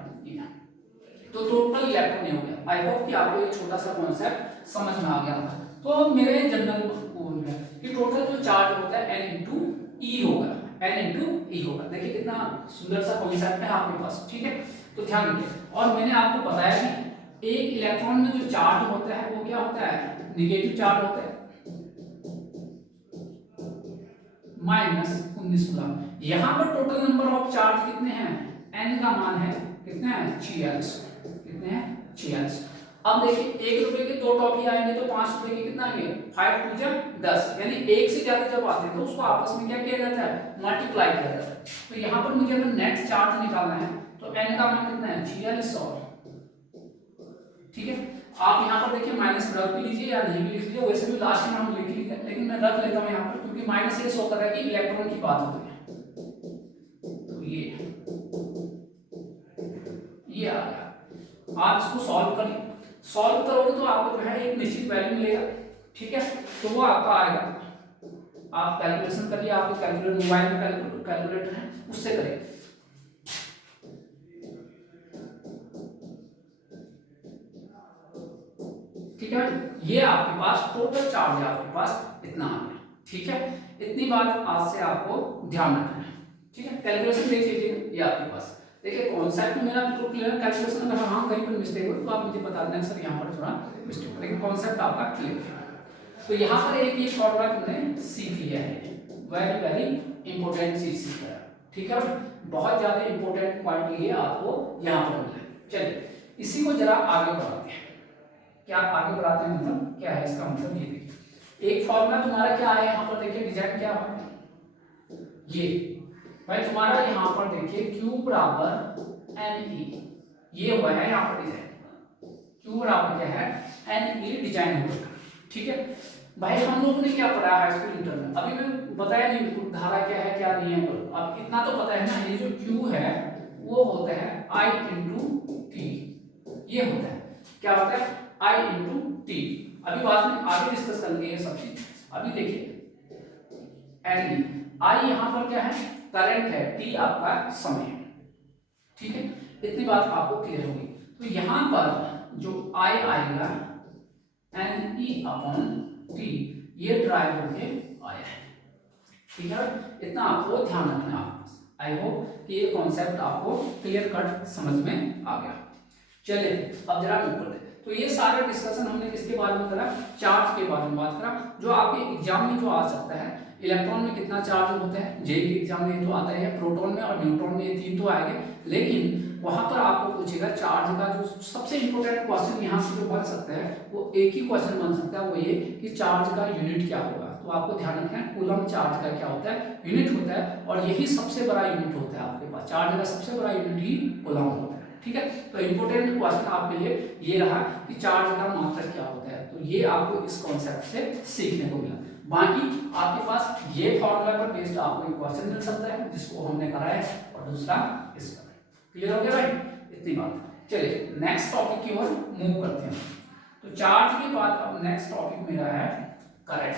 तो टोटल इलेक्ट्रॉन हो गया। आई होप कि आपको ये छोटा सा कॉन्सेप्ट समझ में आ गया होगा। तो अब मेरे जनरल कि टोटल जो चार्ज होता है n इंटू ई होगा, n इंटू ई होगा। देखिए कितना सुंदर सा कॉन्सेप्ट है आपके पास, ठीक है, तो ध्यान रखिए। और मैंने आपको बताया कि एक इलेक्ट्रॉन में जो चार्ज होता है वो क्या होता है, नेगेटिव चार्ज होता है, -19 कूलम। यहाँ पर टोटल नंबर ऑफ चार्ज कितने हैं, n का मान है कितने हैं, 46, कितने हैं 46। अब देखिए 1 रुपए के 2 टॉफी आएंगे तो 5 रुपए के कितना आएंगे, 5 2 जा 10, यानी एक से ज्यादा जब आते हैं तो उसको आपस में क्या किया जाता है, मल्टीप्लाई किया जाता है। तो यहाँ पर मुझे अगर नेट चार्ज निकालना है तो n का मान कितना है, 46, और ठीक है। आप यहाँ पर देखिए माइनस रख भी लीजिए या नहीं भी लीजिए, वैसे भी लास्ट में हम लिख लीजिए, लेकिन मैं रख लेता हूँ यहाँ पर क्योंकि माइनस ये शो कर रहा है कि इलेक्ट्रॉन की बात हो रही है। तो ये आ गया। आप इसको सॉल्व करिए, सॉल्व करोगे तो आपको जो है एक निश्चित वैल्यू मिलेगा, ठीक है। तो वो आपका आएगा, आप कैलकुलेशन करिए, आपके कैलकुलेटर मोबाइल में कैलकुलेटर है उससे करिए। ठीक है, ये आपके पास टोटल चार्ज है, आपके पास इतना आ गया, ठीक है। इतनी बात आज से आपको ध्यान रखना है, ठीक है। कैलकुलेशन देख लीजिए, ये आपके पास देखिए कॉन्सेप्ट में मेरा बिल्कुल क्लियर है। कैलकुलेशन अगर हाँ कहीं पर मिस्टेक हो तो आप मुझे बता देना सर यहाँ पर थोड़ा मिस्टेक, लेकिन कॉन्सेप्ट आपका क्लियर है। तो यहाँ पर एक ये फॉर्मूला तुमने सीख लिया है, वेरी वेरी इंपॉर्टेंट चीज सीख लिया, ठीक है। बहुत ज्यादा इंपॉर्टेंट पॉइंट ये आपको यहाँ पर मिला है। चलिए इसी को जरा आगे बढ़ाते हैं। क्या आगे बढ़ाते हैं मतलब क्या है इसका मतलब, ये देखिए एक फॉर्मूला तुम्हारा क्या है यहाँ पर देखिए, डिजाइन क्या है ये भाई तुम्हारा, यहाँ पर देखिए Q बराबर NE, ये हुआ है यहाँ पर डिजाइन। Q बराबर क्या है NE डिजाइन होगा, ठीक है। भाई हम लोगों ने क्या पढ़ा हाई स्कूल इंटर में, अभी मैं बताया नहीं बिल्कुल धारा क्या है क्या नहीं है, अब इतना तो पता है ना, ये जो Q है वो होता है I इंटू टी, ये होता है क्या होता है I इंटू टी। अभी बाद में आगे डिस्कस करेंगे ये सब चीज। अभी देखिए एन आई यहाँ पर क्या है करंट है, टी आपका समय है, ठीक है। इतनी बात आपको क्लियर होगी। तो यहाँ पर जो आई आएगा एन ई अपॉन टी, ये ड्राइव होके आया है, ठीक है। इतना आपको ध्यान रखना है। आई होप कि ये कॉन्सेप्ट आपको क्लियर कट समझ में आ गया। चलिए अब जरा ऊपर दे, तो ये सारा डिस्कशन हमने किसके बारे में करा, चार्ज के बारे में बात करा, जो आपके एग्जाम में जो आ सकता है। इलेक्ट्रॉन में कितना चार्ज होता है, जेई के एग्जाम में तो आता है, प्रोटॉन में और न्यूट्रॉन में ये तीन तो आएंगे, लेकिन वहां पर आपको पूछेगा चार्ज का जो सबसे इंपॉर्टेंट क्वेश्चन यहाँ से जो बन सकता है वो एक ही क्वेश्चन बन सकता है, वो ये कि चार्ज का यूनिट क्या होगा। तो आपको ध्यान रखना है कूलम चार्ज का क्या होता है, यूनिट होता है, और यही सबसे बड़ा यूनिट होता है आपके पास, चार्ज का सबसे बड़ा यूनिट ही कूलम होता है, ठीक है। तो इंपॉर्टेंट क्वेश्चन आपके लिए ये रहा कि चार्ज का मात्रक क्या होता है, तो ये आपको इस कॉन्सेप्ट से सीखने को मिला। बाकी आपके पास ये फॉर्मूला पर बेस्ड आपको एक क्वेश्चन मिल सकता है जिसको हमने कराया है, और दूसरा इसका। क्लियर हो गया भाई, इतनी बात। चलिए नेक्स्ट टॉपिक की ओर मूव करते हैं। तो चार्ज के बाद अब नेक्स्ट टॉपिक मेरा है करंट।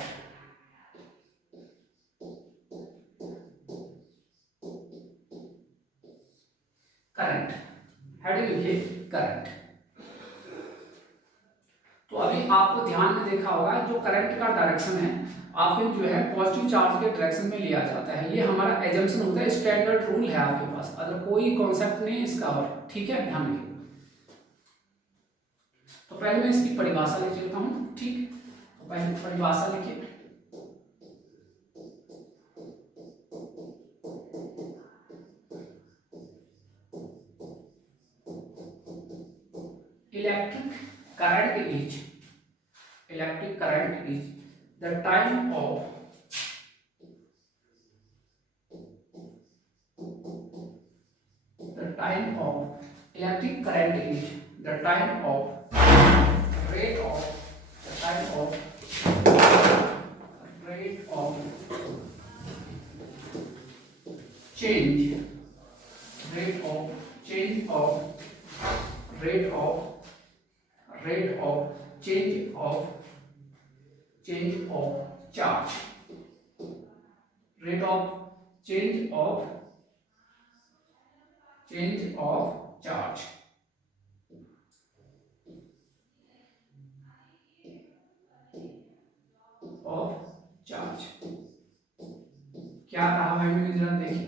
करंट हेडिंग लिखिए करंट। तो अभी आपको ध्यान में देखा होगा जो करंट का डायरेक्शन है आपके जो है पॉजिटिव चार्ज के डायरेक्शन में लिया जाता है, ये हमारा एजम्पशन होता है, स्टैंडर्ड रूल है आपके पास, अगर कोई कॉन्सेप्ट नहीं इसका, और ठीक है ध्यान रखिए। तो पहले मैं इसकी परिभाषा लिख लेता हूँ, ठीक। तो पहले परिभाषा लिखिए, electric current is the time of electric current is the time of rate of change charge, rate of change of charge, क्या कहा भाई मैंने जरा देखिए,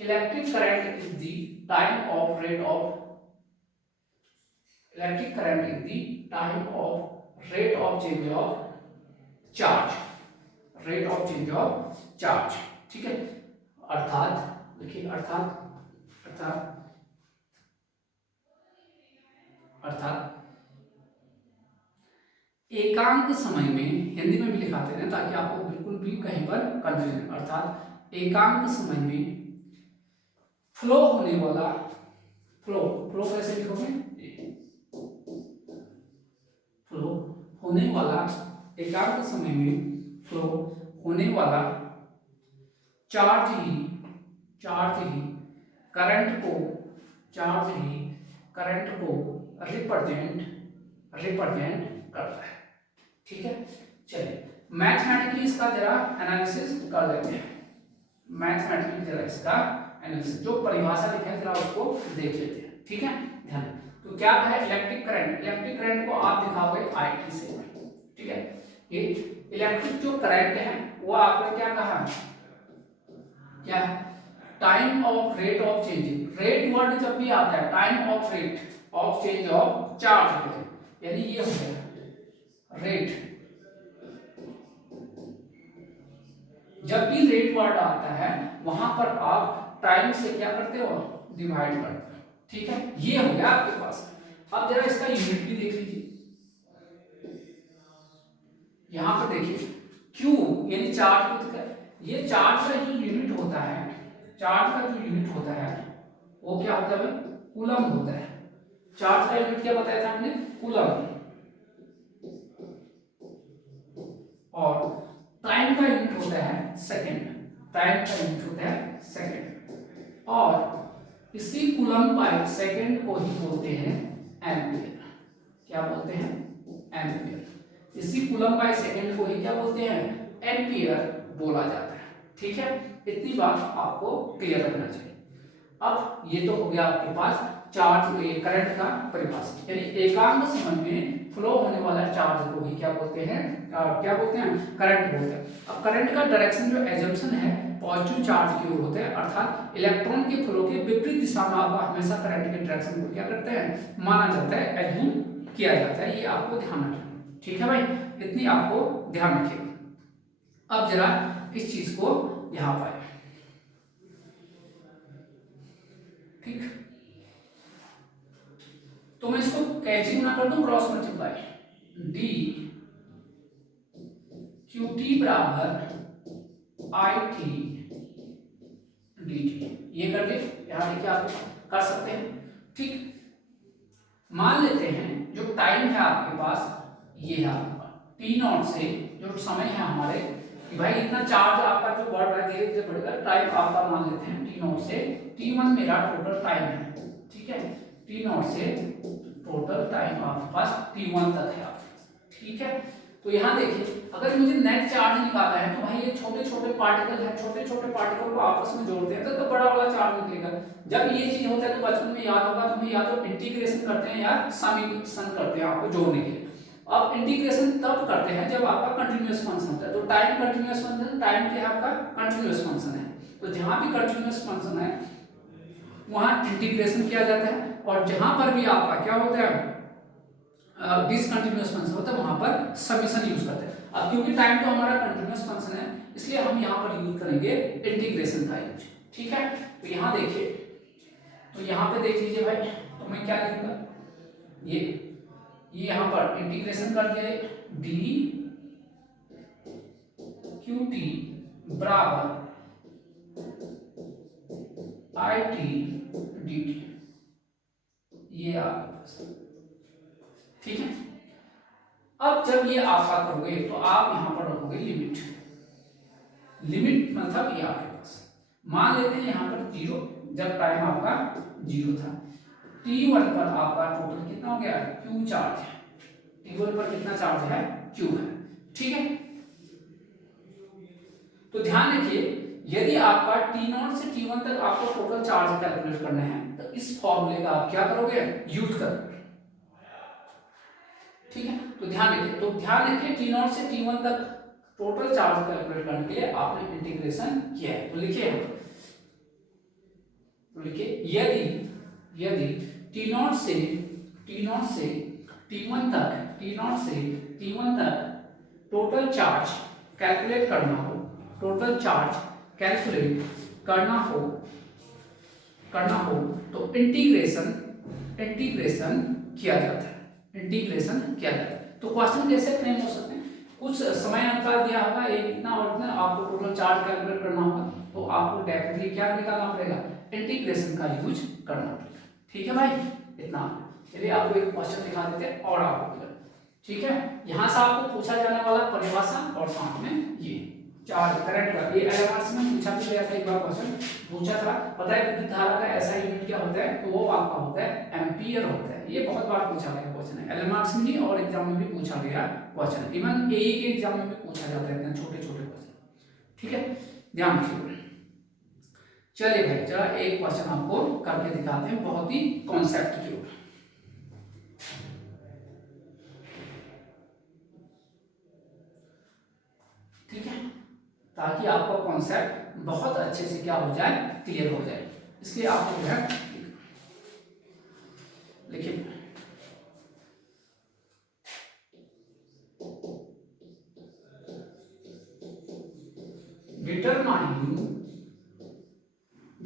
electric current is the time of rate of electric current is the time of rate of change of charge, ठीक है। अर्थात देखिए अर्थात एकांक समय में, हिंदी में भी लिखाते हैं ताकि आपको बिल्कुल भी कहीं पर कंफ्यूजन, अर्थात एकांक समय में फ्लो होने वाला, फ्लो कैसे लिखोगे, होने वाला एकांक समय में फ्लो होने वाला चार्ज ही करंट को रिप्रेजेंट करता है। ठीक है, चलिए मैथमेटिकली इसका जरा एनालिसिस कर लेते हैं। मैथमेटिकली जरा इसका एनालिसिस, जो परिभाषा लिखा है जरा उसको देख लेते हैं। ठीक है, ध्यान। तो क्या है इलेक्ट्रिक करंट को आप दिखाओगे IT से। ठीक है, ये इलेक्ट्रिक जो करंट है वो आपने क्या कहा, क्या time of rate of changing. Rate word जब भी आता है time of rate of change of charge, यानी ये हो गया रेट। जब भी रेट वर्ड आता है वहां पर आप टाइम से क्या करते हो, डिवाइड करते हो। ठीक है, ये हो गया आपके पास। अब जरा इसका यूनिट भी देख लीजिए, यहां पर देखिए Q यानी चार्ज को, ये चार्ज का जो यूनिट होता है, वो क्या होता है, कूलम होता है। चार्ज का यूनिट क्या बताया था हमने, कूलम। और टाइम का यूनिट होता है सेकंड। और इसी कूलम बाय सेकंड को ही बोलते हैं एम्पियर। क्या बोलते हैं, एम्पियर। इसी कूलम बाय सेकंड को ही क्या बोलते हैं, एम्पियर बोला जाता है। ठीक है, इतनी बात आपको क्लियर रखना चाहिए। अब ये तो हो गया आपके पास चार्ज करंट का परिभाषा, यानी एकांक समय में फ्लो होने वाला चार्ज को ही क्या बोलते हैं, करंट बोलते हैं। अब करंट का डायरेक्शन जो एजम्पशन है पॉजिटिव चार्ज की ओर होते हैं, अर्थात इलेक्ट्रॉन के फ्लो के विपरीत दिशा में आप हमेशा करंट के डायरेक्शन को क्या करते हैं, माना जाता है, एज्यूम किया जाता है। ये आपको ध्यान रखना। ठीक है भाई, इतनी आपको ध्यान रखिएगा। अब जरा इस चीज को यहां पर, ठीक, तो मैं इसको कैसे गुना कर दूं, क्रॉस मल्टीप्लाई, डी QT बराबर IT dt, ये कर दे। यहां देखिए आप कर सकते हैं। ठीक, मान लेते हैं जो टाइम है आपके पास, ये है आपका T0 से जो समय है हमारे, कि भाई इतना चार्ज आपका जो बढ़ रहा है धीरे धीरे बढ़ेगा, टाइम आपका मान लेते हैं T0 से T1 मेरा टोटल टाइम है। ठीक है, T0 से टोटल टाइम आपके पास T1 तक है आपके पास। ठीक है, तो यहाँ देखिए अगर मुझे नेट चार्ज निकालना है तो भाई ये छोटे छोटे पार्टिकल है, छोटे छोटे पार्टिकल को आपस में जोड़ते हैं तो बड़ा वाला चार्ज निकलेगा। जब ये चीज होता है तो बचपन में याद होगा तुम्हें, या तो इंटीग्रेशन करते हैं या समीकरण करते हैं आपको जोड़ने के लिए। अब इंटीग्रेशन तब करते हैं जब आपका कंटिन्यूअस फंक्शन होता है, तो टाइम कंटिन्यूअस फंक्शन, टाइम क्या है आपका कंटिन्यूअस फंक्शन है, तो जहां भी कंटिन्यूअस फंक्शन है वहां इंटीग्रेशन किया जाता है, और जहां पर भी आपका क्या होता है डिसकंटिन्यूअस फंक्शन होता है वहां पर समेशन यूज करते हैं। अब क्योंकि टाइम तो हमारा कंटिन्यूअस फंक्शन है इसलिए हम यहाँ पर यूज करेंगे इंटीग्रेशन का यूज। ठीक है, तो यहाँ देखिए, तो यहाँ पे देख लीजिए भाई, तो मैं क्या लिखूंगा, ये यहाँ पर इंटीग्रेशन कर दिया, डी QT बराबर IT dt, ये आपके पास। ठीक है, अब जब ये आपका करोगे तो आप यहां पर रखोगे लिमिट। लिमिट मतलब ये आपके पास मान लेते हैं यहां पर 0, जब टाइम आपका 0 था। T1 पर आपका टोटल कितना हो गया, Q चार्ज है। T1 पर कितना चार्ज है, Q है। ठीक है, तो ध्यान रखिए यदि आपका T0 से T1 तक आपको टोटल चार्ज कैलकुलेट करना है तो इस फॉर्मूले का आप क्या करोगे, यूज करोगे। ठीक है, तो ध्यान रखिए T0 से T1 तक टोटल चार्ज कैलकुलेट करने के लिए आपने इंटीग्रेशन किया है, तो लिखिए यदि T0 से T1 तक टोटल चार्ज कैलकुलेट करना हो तो इंटीग्रेशन किया जाता है। तो क्वेश्चन कैसे फ्रेम हो सकते हैं, कुछ समय अंतराल दिया होगा, एक इतना और इतना, आपको टोटल चार्ज कैलकुलेट करना होगा, तो आपको डायरेक्टली क्या निकालना पड़ेगा, इंटीग्रेशन का यूज करना पड़ेगा। ठीक है भाई, इतना। चलिए आपको एक क्वेश्चन दिखा देते हैं और आपको ठीक है। यहाँ से आपको पूछा जाने वाला परिभाषा और साथ में ये चार्ज करंट का, ये एलएमआरसी में पूछा भी गया था एक बार क्वेश्चन पूछा था। पता है विद्युत धारा का ऐसा यूनिट क्या होता है, तो वो आपका होता है एम्पियर होता है। ये बहुत बार पूछा गया क्वेश्चन है एलएमआरसी में और एग्जाम में भी पूछा गया क्वेश्चन, इवन एई के एग्जाम में भी पूछा जाता है छोटे छोटे क्वेश्चन। ठीक है, ध्यान रखिए। चलिए भाई जरा एक क्वेश्चन आपको करके दिखाते हैं बहुत ही कॉन्सेप्ट के ऊपर। ठीक है, ताकि आपका कॉन्सेप्ट बहुत अच्छे से क्या हो जाए, क्लियर हो जाए। इसलिए आपको जो है लिखिए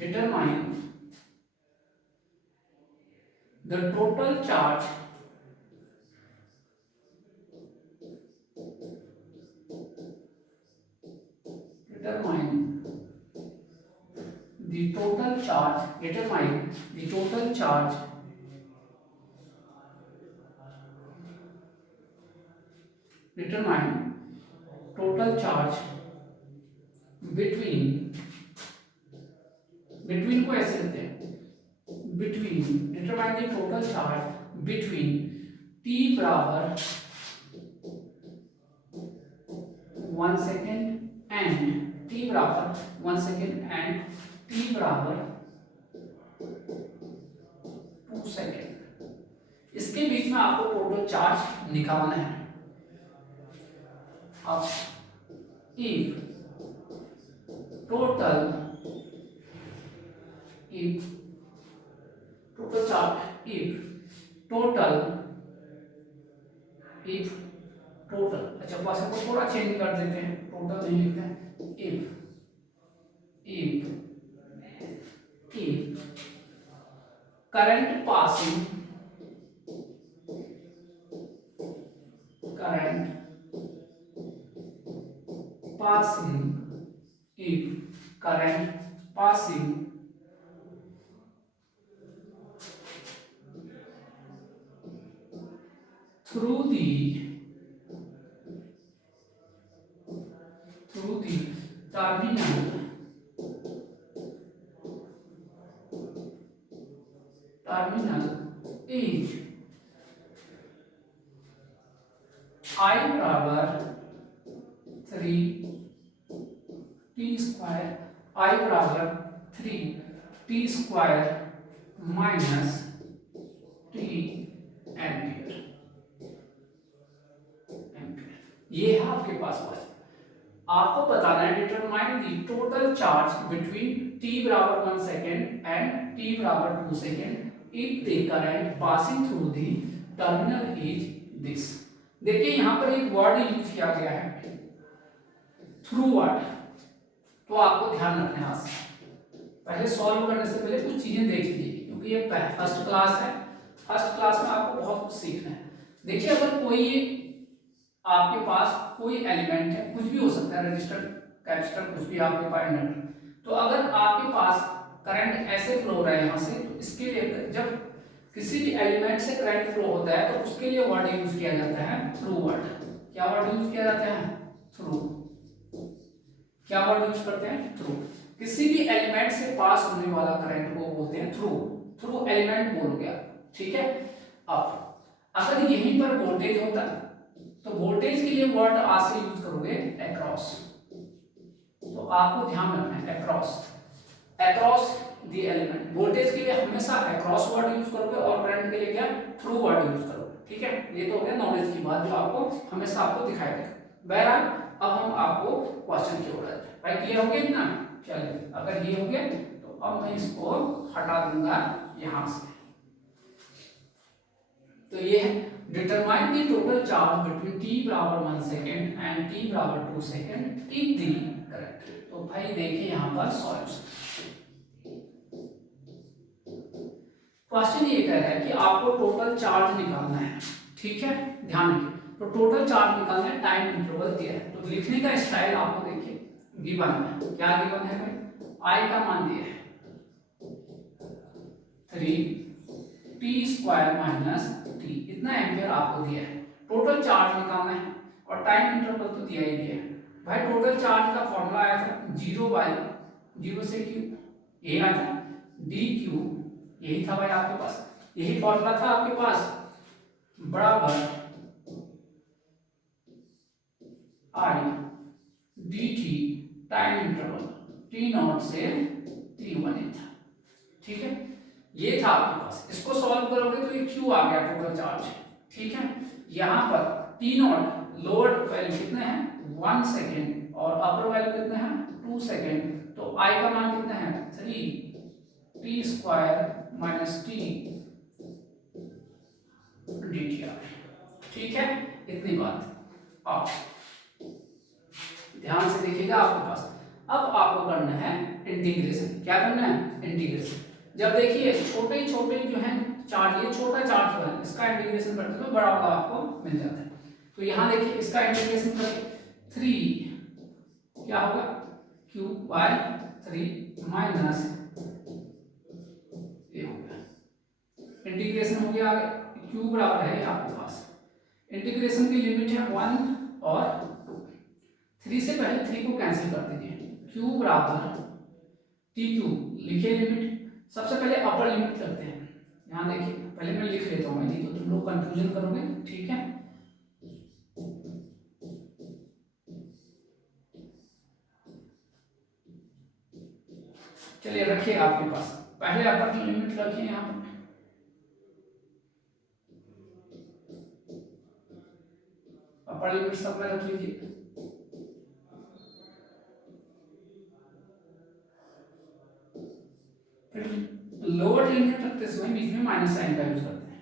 determine the total charge determine the total charge between को ऐसे लिखते हैं determine the total charge between t बराबर 1 सेकेंड and t बराबर 1 सेकेंड and t बराबर 2 सेकेंड, इसके बीच में आपको टोटल चार्ज निकालना है। अब if total अच्छा क्वेश्चन को थोड़ा चेंज कर देते हैं, टोटल नहीं लिखते हैं, if current passing through the terminal is I बराबर 3t² माइनस t एम्पियर। ये है आपके पास क्वेश्चन। आपको बताना है determine the total charge between t बराबर 1 सेकेंड एंड t बराबर 2 second if the current passing through the terminal is this. देखिए यहां पर एक वर्ड यूज किया गया है थ्रू वर्ड, तो आपको ध्यान रखना है। पहले सॉल्व करने से पहले कुछ चीजें देख लीजिए, क्योंकि ये फर्स्ट क्लास है, फर्स्ट क्लास में आपको बहुत कुछ सीखना है। देखिए अगर कोई आपके पास कोई एलिमेंट है, कुछ भी हो सकता है, रजिस्टर कैपेसिटर कुछ भी आपके पास इंडक्टर, तो अगर आपके पास करंट ऐसे फ्लो हो रहा है यहाँ से, तो इसके लिए जब किसी भी एलिमेंट से करंट फ्लो होता है तो उसके लिए वर्ड यूज किया जाता है थ्रू वर्ड। क्या वर्ड यूज किया जाता है? थ्रू। क्या वर्ड यूज करते हैं? थ्रू। किसी भी एलिमेंट से पास होने वाला करंट को बोलते हैं थ्रू। थ्रू एलिमेंट बोल गया, ठीक है। अब अगर यहीं पर वोल्टेज होता तो वोल्टेज के लिए वर्ड आज से यूज करोगे अक्रॉस, तो आपको ध्यान रखना है अक्रॉस द एलिमेंट। वोल्टेज के लिए हमेशा अक्रॉस वर्ड यूज करोगे और करंट के लिए क्या? थ्रू वर्ड यूज करोगे, ठीक है। ये तो हो गया नॉलेज की बात जो आपको हमेशा आपको दिखाई देगा। बहरहाल अब हम आपको क्वेश्चन की ओर आते हैं। भाई क्लियर हो गया इतना? चलिए अगर ये हो गया तो अब मैं इसको हटा दूंगा यहां से। तो ये है determine the total charge between t बराबर 1 सेकेंड एंड t बराबर 2 सेकेंड इफ द करंट। तो भाई देखिए यहां पर सॉल्यूशन। क्वेश्चन ये कह रहा है कि आपको टोटल चार्ज निकालना है, ठीक है, ध्यान रखिए। तो टोटल चार्ज निकालना है, टाइम इंटरवल दिया है, तो लिखने का स्टाइल आपको देखिए गिवन है। क्या गिवन है भाई? I का मान दिया है 3t² माइनस t, इतना एम्पियर आपको दिया है। टोटल चार्ज निकालना है और टाइम इंटरवल तो दिया ही दिया है भाई। टोटल चार्ज का फॉर्मूला आया था 0 से क्यू, ये आया था डी क्यू, यही था भाई आपके पास, यही फॉर्मूला था आपके पास, बराबर I D T time interval T not से t1 था, ठीक है। ये था आपके पास, इसको सॉल्व करोगे तो ये क्यू आ गया टोटल चार्ज, ठीक है। यहाँ पर टी नॉट लोअर वैल्यू कितने हैं 1 सेकेंड और अपर वैल्यू कितने हैं 2 सेकेंड, तो आई का मान कितना है 3 T square minus T D T R, ठीक है। इतनी बात। अब ध्यान से देखिएगा आपके पास, अब आपको करना है इंटीग्रेशन। क्या करना है इंटीग्रेशन। जब देखिए छोटे छोटे जो है चार्ज, ये छोटा चार्ज जो है इसका इंटीग्रेशन करते तो बड़ा वाला आपको मिल जाता है। तो यहाँ देखिए इसका इंटीग्रेशन करके 3 क्या होगा क्यू बाय 3 माइनस ये हो गया, इंटीग्रेशन हो गया। आगे क्यू बराबर है आपके पास, इंटीग्रेशन की लिमिट है 1 और 3 से पहले 3 को कैंसिल कर दीजिए, क्यू बराबर टी क्यू लिखिए लिमिट। सबसे पहले अपर लिमिट करते हैं, यहाँ देखिए पहले मैं लिख लेता हूँ नहीं तो तुम लोग कंफ्यूजन करोगे, ठीक है। चलिए रखिए आपके पास, पहले अपर लिमिट रखिए यहाँ पर, अपर लिमिट सब में रख लीजिए। फिर लोअर लिमिट रखते समय बीच में माइनस साइन का यूज करते हैं।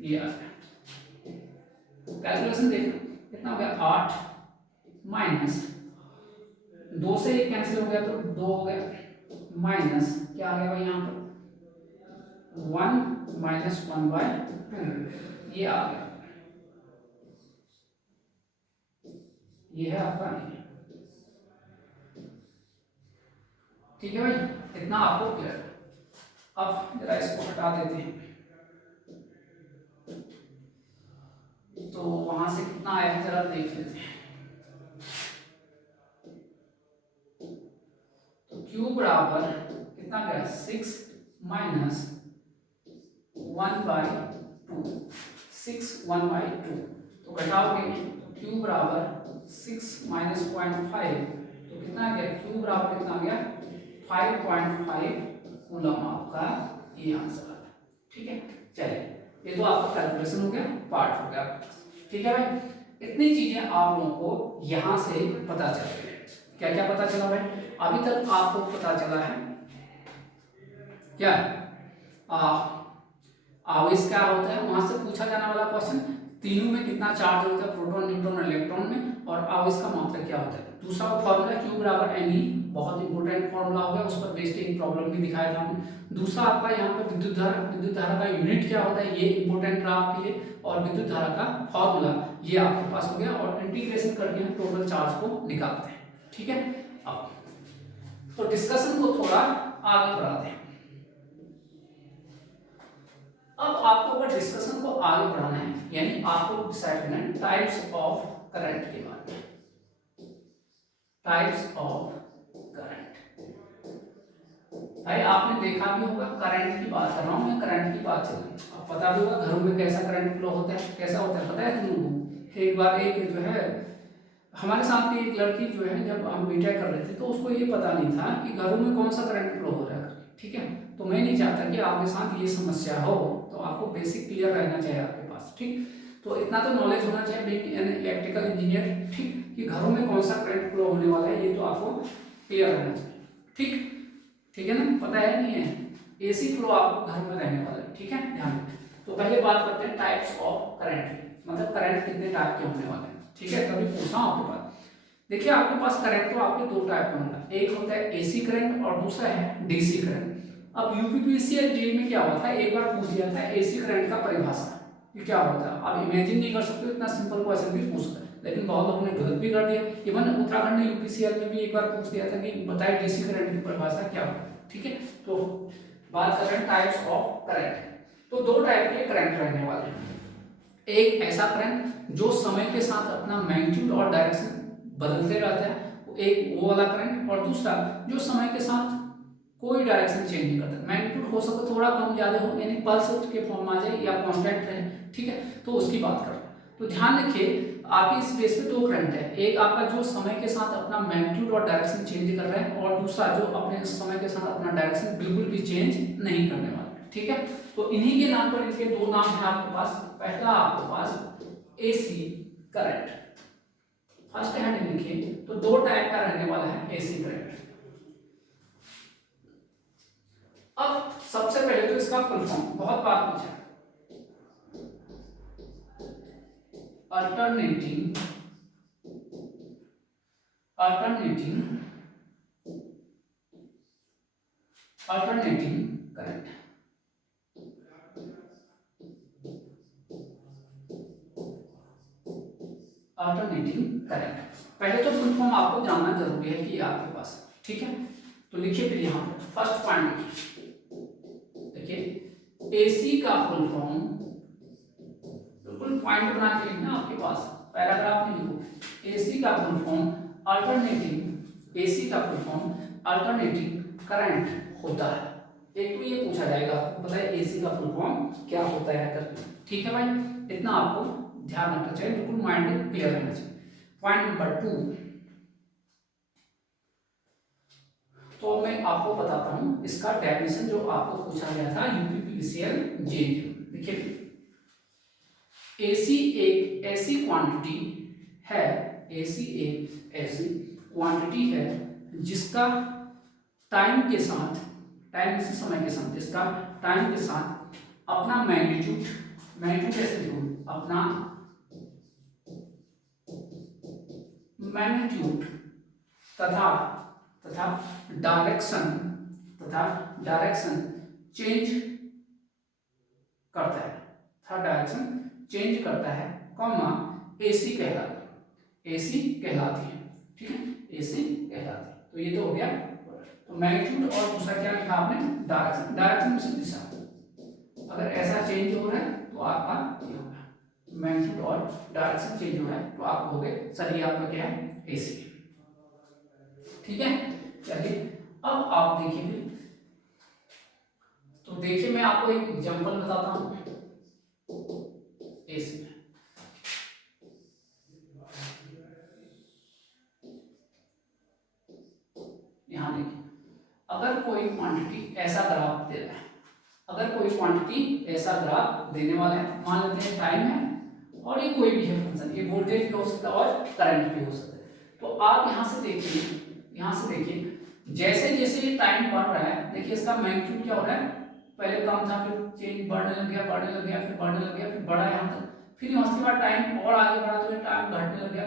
ये आ गया, कैलकुलेशन देखो कितना हो गया 8 माइनस 2 से 1 कैंसिल हो गया तो 2 हो गया, माइनस क्या आ गया भाई यहाँ पर 1 माइनस 1/2, ये आ गया, ये है आपका नहीं, ठीक है भाई। इतना आपको क्लियर। अब जरा इसको हटा देते हैं, तो वहां से कितना आया है जरा देख लेते हैं। तो क्यू बराबर कितना गया 6 माइनस 1/2, 6 1/2, तो घटाओगे क्यू बराबर 6 माइनस 0.5, तो कितना गया क्यू बराबर कितना गया 5.5 कूलम आपका ये आंसर आता है, ठीक है। चलिए ये तो आपका कैलकुलेशन हो गया, पार्ट हो गया, ठीक है भाई। इतनी चीजें आप लोगों को यहां से पता चल गई। क्या क्या पता चला भाई, अभी तक आपको पता चला है क्या आवेश क्या होता है, वहां से पूछा जाने वाला क्वेश्चन, तीनों में कितना चार्ज होता है प्रोटॉन न्यूट्रॉन और इलेक्ट्रॉन में, और आवेश का मात्रा क्या होता है। दूसरा फॉर्मूला क्यू बराबर एन ई, बहुत इंपॉर्टेंट फॉर्मूला हो गया, उस पर बेस्ड एक प्रॉब्लम भी दिखाया था हमने। दूसरा आपका यहाँ पर विद्युत धारा का यूनिट क्या होता है, ये इंपॉर्टेंट रहा आपके लिए, और विद्युत धारा का फॉर्मूला ये आपके पास हो गया, और इंटीग्रेशन करके हम टोटल चार्ज को निकालते हैं, ठीक है। अब तो डिस्कशन को थोड़ा आगे बढ़ाते हैं। अब आपको अगर डिस्कशन को आगे बढ़ाना है, यानी आपको डिसाइड करना है टाइप्स ऑफ करंट के बारे में, टाइप्स ऑफ करंट। भाई आपने देखा भी होगा, करंट की बात कर रहा हूं मैं, करंट की बात चल रही है, अब पता भी होगा घरों में कैसा करंट फ्लो होता है, कैसा होता है पता है तुम लोगों को। एक बार एक जो है हमारे साथ की एक लड़की जो है, जब हम बीटेक कर रहे थे तो उसको ये पता नहीं था कि घरों में कौन सा करंट फ्लो हो रहा है, ठीक है। तो मैं नहीं चाहता कि आपके साथ ये समस्या हो, तो आपको बेसिक क्लियर रहना चाहिए आपके पास, ठीक। तो इतना तो नॉलेज होना चाहिए बीइंग एन इलेक्ट्रिकल इंजीनियर, ठीक, कि घरों में कौन सा करंट फ्लो होने वाला है, ये तो आपको क्लियर रहना चाहिए, ठीक, ठीक है ना, पता है नहीं है, एसी फ्लो आपको घर में रहने वाला है, ठीक है, ध्यान रखें। तो पहले बात करते हैं टाइप्स ऑफ करंट, मतलब करंट कितने टाइप के होने वाले हैं, ठीक है। कभी पूछा आपके पास, देखिए आपके पास करंट तो आपके दो टाइप का होता है, एक होता है एसी करंट और दूसरा है डीसी करंट। अब यूपीपीसीएल जेई में क्या होता है, एक बार पूछ दिया था एसी करंट का परिभाषा, ये क्या होता है, आप इमेजिन नहीं कर सकते, इतना सिंपल क्वेश्चन भी पूछता है, लेकिन बहुत लोगों ने गलत भी कर दिया। इवन उत्तराखंड यूपीसीएल में भी एक बार पूछ दिया था कि बताइए डीसी करंट की परिभाषा क्या होती है, ठीक है। तो बात कर रहे हैं टाइप्स ऑफ करंट। तो दो टाइप के करंट रहने वाले हैं, एक ऐसा करंट जो समय के साथ अपना मैग्नीट्यूड और डायरेक्शन बदलते रहता है, एक वो वाला करंट, और दूसरा जो समय के साथ कोई डायरेक्शन चेंज नहीं करता, मैग्नीट्यूड हो सकता थोड़ा कम ज्यादा हो, यानी पल्स के फॉर्म में आ जाए या कांस्टेंट रहे, ठीक है। तो उसकी बात कर रहे हैं। तो ध्यान रखिए आपके इस बेस पे दो करंट है, एक आपका जो समय के साथ अपना मैग्नीट्यूड और डायरेक्शन चेंज कर रहा है, और दूसरा जो अपने समय के साथ अपना डायरेक्शन बिल्कुल भी चेंज नहीं करने वाला, ठीक है। तो इन्हीं के नाम पर इनके दो नाम है आपके पास। पहला आपके पास एसी करंट, फर्स्ट हैंड लिखिए, तो दो टाइप का रहने वाला है एसी करंट। अब सबसे पहले तो इसका फुल फॉर्म बहुत बार पूछा, अल्टरनेटिंग करंट। अल्टरनेटिंग करंट, पहले तो फुल फॉर्म आपको जानना जरूरी है कि आपके पास, ठीक है। तो लिखिए फिर यहाँ फर्स्ट पॉइंट देखिए, एसी का फुल फॉर्म, बिल्कुल पॉइंट बना के लिखना आपके पास, पैराग्राफ में लिखो। एसी का फुल फॉर्म अल्टरनेटिंग, एसी का फुल फॉर्म अल्टरनेटिंग करंट होता है। एक तो ये पूछा जाएगा, आपको पता है एसी का फुल फॉर्म क्या होता है करके, ठीक है भाई, इतना आपको ध्यान रखना चाहिए, बिल्कुल माइंड क्लियर रहना चाहिए। पॉइंट नंबर 2, तो मैं आपको बताता हूं इसका डेफिनेशन जो आपको पूछा गया था यूपीपीसीएल जेएनयू। देखिए, एसी एक ऐसी क्वांटिटी है, एसी एक ऐसी क्वांटिटी है जिसका टाइम के साथ, टाइम से समय के साथ, जिसका टाइम के साथ अपना मैग्नीट्यूड, मैग्नीट्यूड कैसे लिखूं, अपना मैग्नीट्यूड तथा डायरेक्शन चेंज करता है, कॉमा एसी कहलाती है, ठीक है, एसी कहलाती है। तो ये तो हो गया, तो मैग्नीट्यूड और दूसरा क्या लिखा आपने, डायरेक्शन, डायरेक्शन में दिशा, अगर ऐसा चेंज हो रहा है तो आपका ये होगा मैग्नीट्यूड और डायरेक्शन चेंज हो रहा है तो आप हो गए सर, ये आपका क्या है, एसी, ठीक है। चलिए अब आप देखिए फिर, तो देखिए मैं आपको एक एग्जांपल बताता हूं एसी में। यहां देखिए, अगर कोई क्वांटिटी ऐसा ग्राफ दे रहा है, अगर कोई क्वांटिटी ऐसा ग्राफ देने वाला है, मान लेते हैं टाइम है और ये कोई भी है फंक्शन, ये वोल्टेज भी हो सकता है और करंट भी हो सकता है। तो आप यहां से देखिए जैसे जैसे ये टाइम बढ़ रहा है, देखिए इसका मैग्नीट्यूड क्या हो रहा है, पहले कम था फिर चेंज बढ़ने लग गया, फिर बढ़ने लग गया, फिर बढ़ा यहाँ तक, फिर उसके बाद टाइम और आगे बढ़ा तो टाइम घटने लग गया।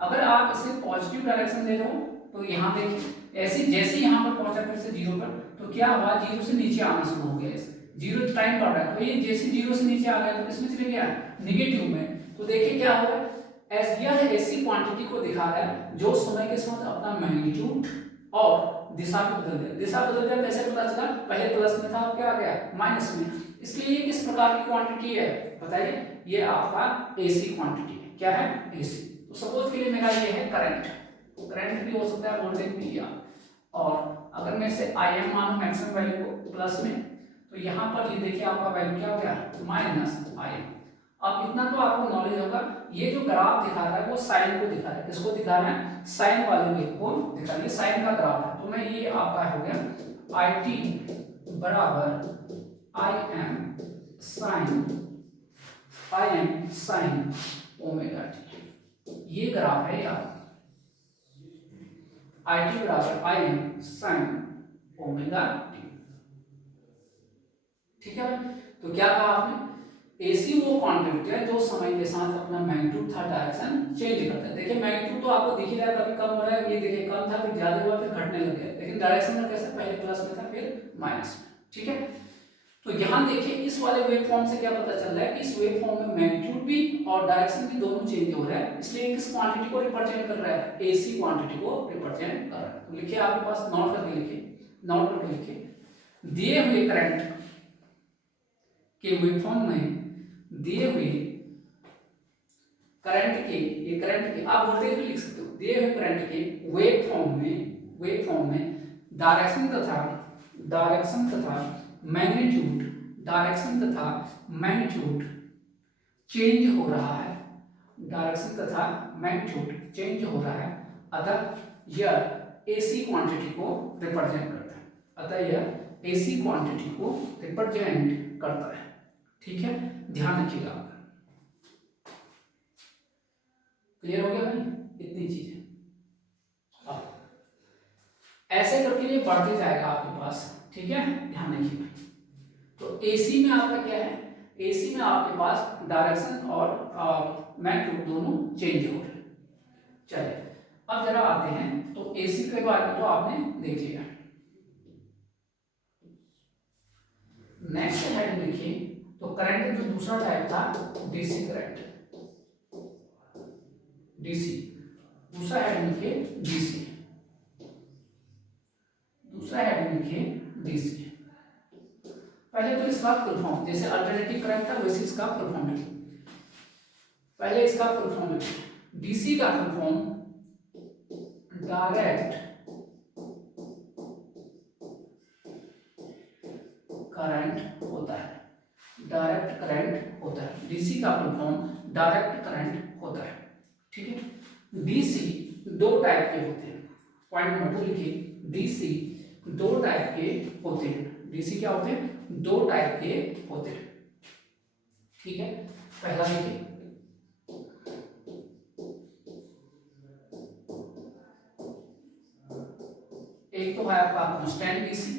अगर आप इसे पॉजिटिव डायरेक्शन दे रहे हो तो यहाँ देखिए ऐसे जैसे यहाँ पर पहुंचा फिर से जीरो पर, तो क्या हुआ, जीरो से नीचे आना शुरू हो गया, जीरो टाइम बढ़ रहा है, तो ये जैसे जीरो से नीचे आ गया तो इसमें चले गया निगेटिव में। तो देखिए क्या हो रहा है, यह ऐसी क्वांटिटी को दिखा रहा है जो समय के साथ अपना मैग्नीट्यूड और दिशा को बदल दिया। दिशा बदल दिया कैसे पता चला, पहले प्लस में था अब क्या आ गया, माइनस में। इसलिए ये किस प्रकार की क्वांटिटी है बताइए, ये आपका एसी क्वांटिटी है, क्या है, एसी। तो सपोज के लिए मेरा ये है करंट, करंट भी हो सकता है, वोल्टेज भी किया, और अगर मैं इसे आई एम मानूं मैक्सिमम वैल्यू को प्लस में, तो यहाँ पर ये देखिए आपका वैल्यू क्या हो गया, माइनस आई एम। अब इतना तो आपको नॉलेज होगा, ये जो ग्राफ दिखा रहा है वो साइन को दिखा रहा है, किसको दिखा रहा है, साइन वाले वेव को दिखा रहा है, साइन का ग्राफ है। तो मैं ये आपका हो गया आई टी बराबर I am sine omega T, ये ग्राफ है यार, आई टी बराबर I am sine omega T, ठीक है। तो क्या कहा आपने, एसी वो क्वांटिटी है जो समय के साथ अपना मैग्नीट्यूड था डायरेक्शन चेंज करता है। देखिए मैग्नीट्यूड तो आपको दिख ही रहा है, कभी कम हो रहा है, ये देखिए कम था फिर ज्यादा हुआ फिर घटने लग गया, लेकिन डायरेक्शन में कैसे, पहले प्लस में था फिर माइनस में, ठीक है। तो यहाँ देखिए इस वाले वेव फॉर्म से क्या पता चल रहा है कि इस वेव फॉर्म में मैग्नीट्यूड भी और डायरेक्शन भी दोनों चेंज हो रहा है, इसलिए किस क्वांटिटी को रिप्रेजेंट कर रहा है, एसी क्वांटिटी को रिप्रेजेंट कर रहा है। तो लिखिए आपके पास नोट करके लिखिए, नोट करके लिखिए, दिए हुए करंट के वेवफॉर्म में, दिए हुए करंट के, ये करंट के आप वोल्टेज भी लिख सकते हो, दिए हुए करंट के वेवफॉर्म में डायरेक्शन तथा मैग्नीट्यूड चेंज हो रहा है, डायरेक्शन तथा मैग्नीट्यूड चेंज हो रहा है, अतः यह एसी क्वांटिटी को रिप्रेजेंट करता है, अतः यह एसी क्वांटिटी को रिप्रेजेंट करता है। ठीक है, ध्यान रखिएगा। क्लियर हो गया भाई, इतनी चीज है। अब ऐसे करके ये बढ़ते जाएगा आपके पास, ठीक है, ध्यान रखिएगा। तो एसी में आपका क्या है, एसी में आपके पास डायरेक्शन और मैग्नीट्यूड दोनों चेंज हो रहे हैं। चलिए अब जरा आते हैं, तो एसी के बारे में तो आपने देख लिया। नेक्स्ट हेडिंग लिखिए, तो करंट जो दूसरा टाइप था डीसी करंट, डीसी, दूसरा हेडिंग लिखिए डीसी, दूसरा हेडिंग लिखिए डीसी। पहले तो इसका फुल फॉर्म, जैसे अल्टरनेटिव करंट था वैसे इसका फुल फॉर्म लिखिए। पहले इसका फुल फॉर्म लिखिए, डीसी का फुल फॉर्म डायरेक्ट करंट होता है, डायरेक्ट करंट होता है, डीसी का फुल फॉर्म डायरेक्ट करंट होता है। ठीक है, डीसी दो टाइप के होते हैं, पॉइंट नंबर 2 लिखिए, डीसी दो टाइप के होते हैं, डीसी क्या होते हैं, दो टाइप के होते हैं। ठीक है, पहला लिखिए, एक तो है आपका कांस्टेंट डीसी,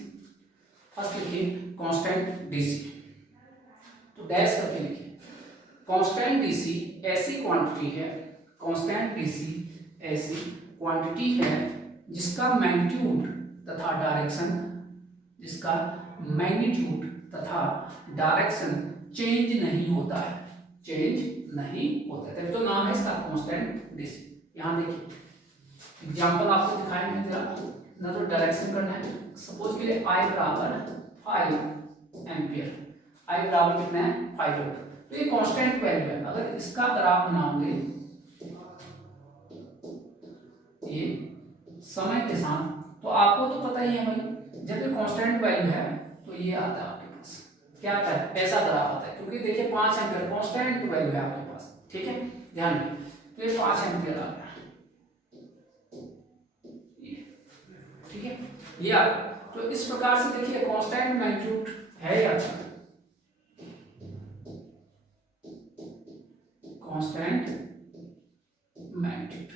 फर्स्ट लिखिए कांस्टेंट डीसी, तो डैश करके लिखिए, कांस्टेंट डीसी ऐसी क्वांटिटी है, कांस्टेंट डीसी ऐसी क्वांटिटी है जिसका मैग्नीट्यूड तथा डायरेक्शन, जिसका मैग्नीट्यूड तथा डायरेक्शन चेंज नहीं होता है, चेंज नहीं होता है, तभी तो नाम है इसका कांस्टेंट डीसी। यहां देखिए एग्जांपल आपको दिखाएंगे जरा, ना तो डायरेक्शन करना है, सपोज के लिए I बराबर 5 एम्पियर, I बराबर कितना है 5 वोल्ट, तो ये कांस्टेंट वैल्यू है। अगर इसका ग्राफ बनाओगे ये समय के साथ, तो आपको तो पता ही है भाई, जब ये कांस्टेंट वैल्यू है तो ये आता है आपके पास, क्या आता है, ऐसा ग्राफ आता है, क्योंकि देखिए 5 एम्पियर कांस्टेंट वैल्यू है आपके पास। ठीक है, ध्यान रखिए, तो ये 5 एम्पियर आ गया। ठीक है, ये आ, तो इस प्रकार से देखिए कांस्टेंट मैग्नीट्यूड है या कांस्टेंट मैग्नीट्यूड,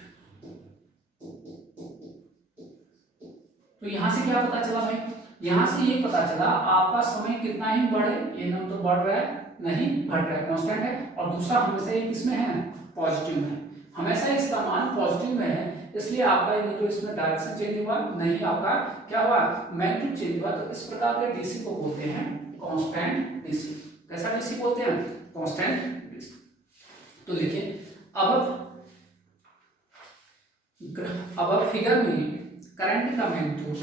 तो यहां से क्या पता चला भाई, यहां से ये पता चला आपका समय कितना ही बढ़े, ये ना तो बढ़ रहा है नहीं घट रहा है, कांस्टेंट है, और दूसरा हमेशा ये किसमें है, पॉजिटिव में है, हमेशा इसका मान पॉजिटिव में है, इसलिए आपका ये तो इसमें डायरेक्शन चेंज हुआ नहीं, आपका क्या हुआ, मैग्नीट्यूड चेंज हुआ। तो इस प्रकार के डीसी को बोलते हैं कांस्टेंट डीसी। कैसा डीसी बोलते हैं, कांस्टेंट डीसी। तो लिखिए अब फिगर में करंट का मैग्नीट्यूड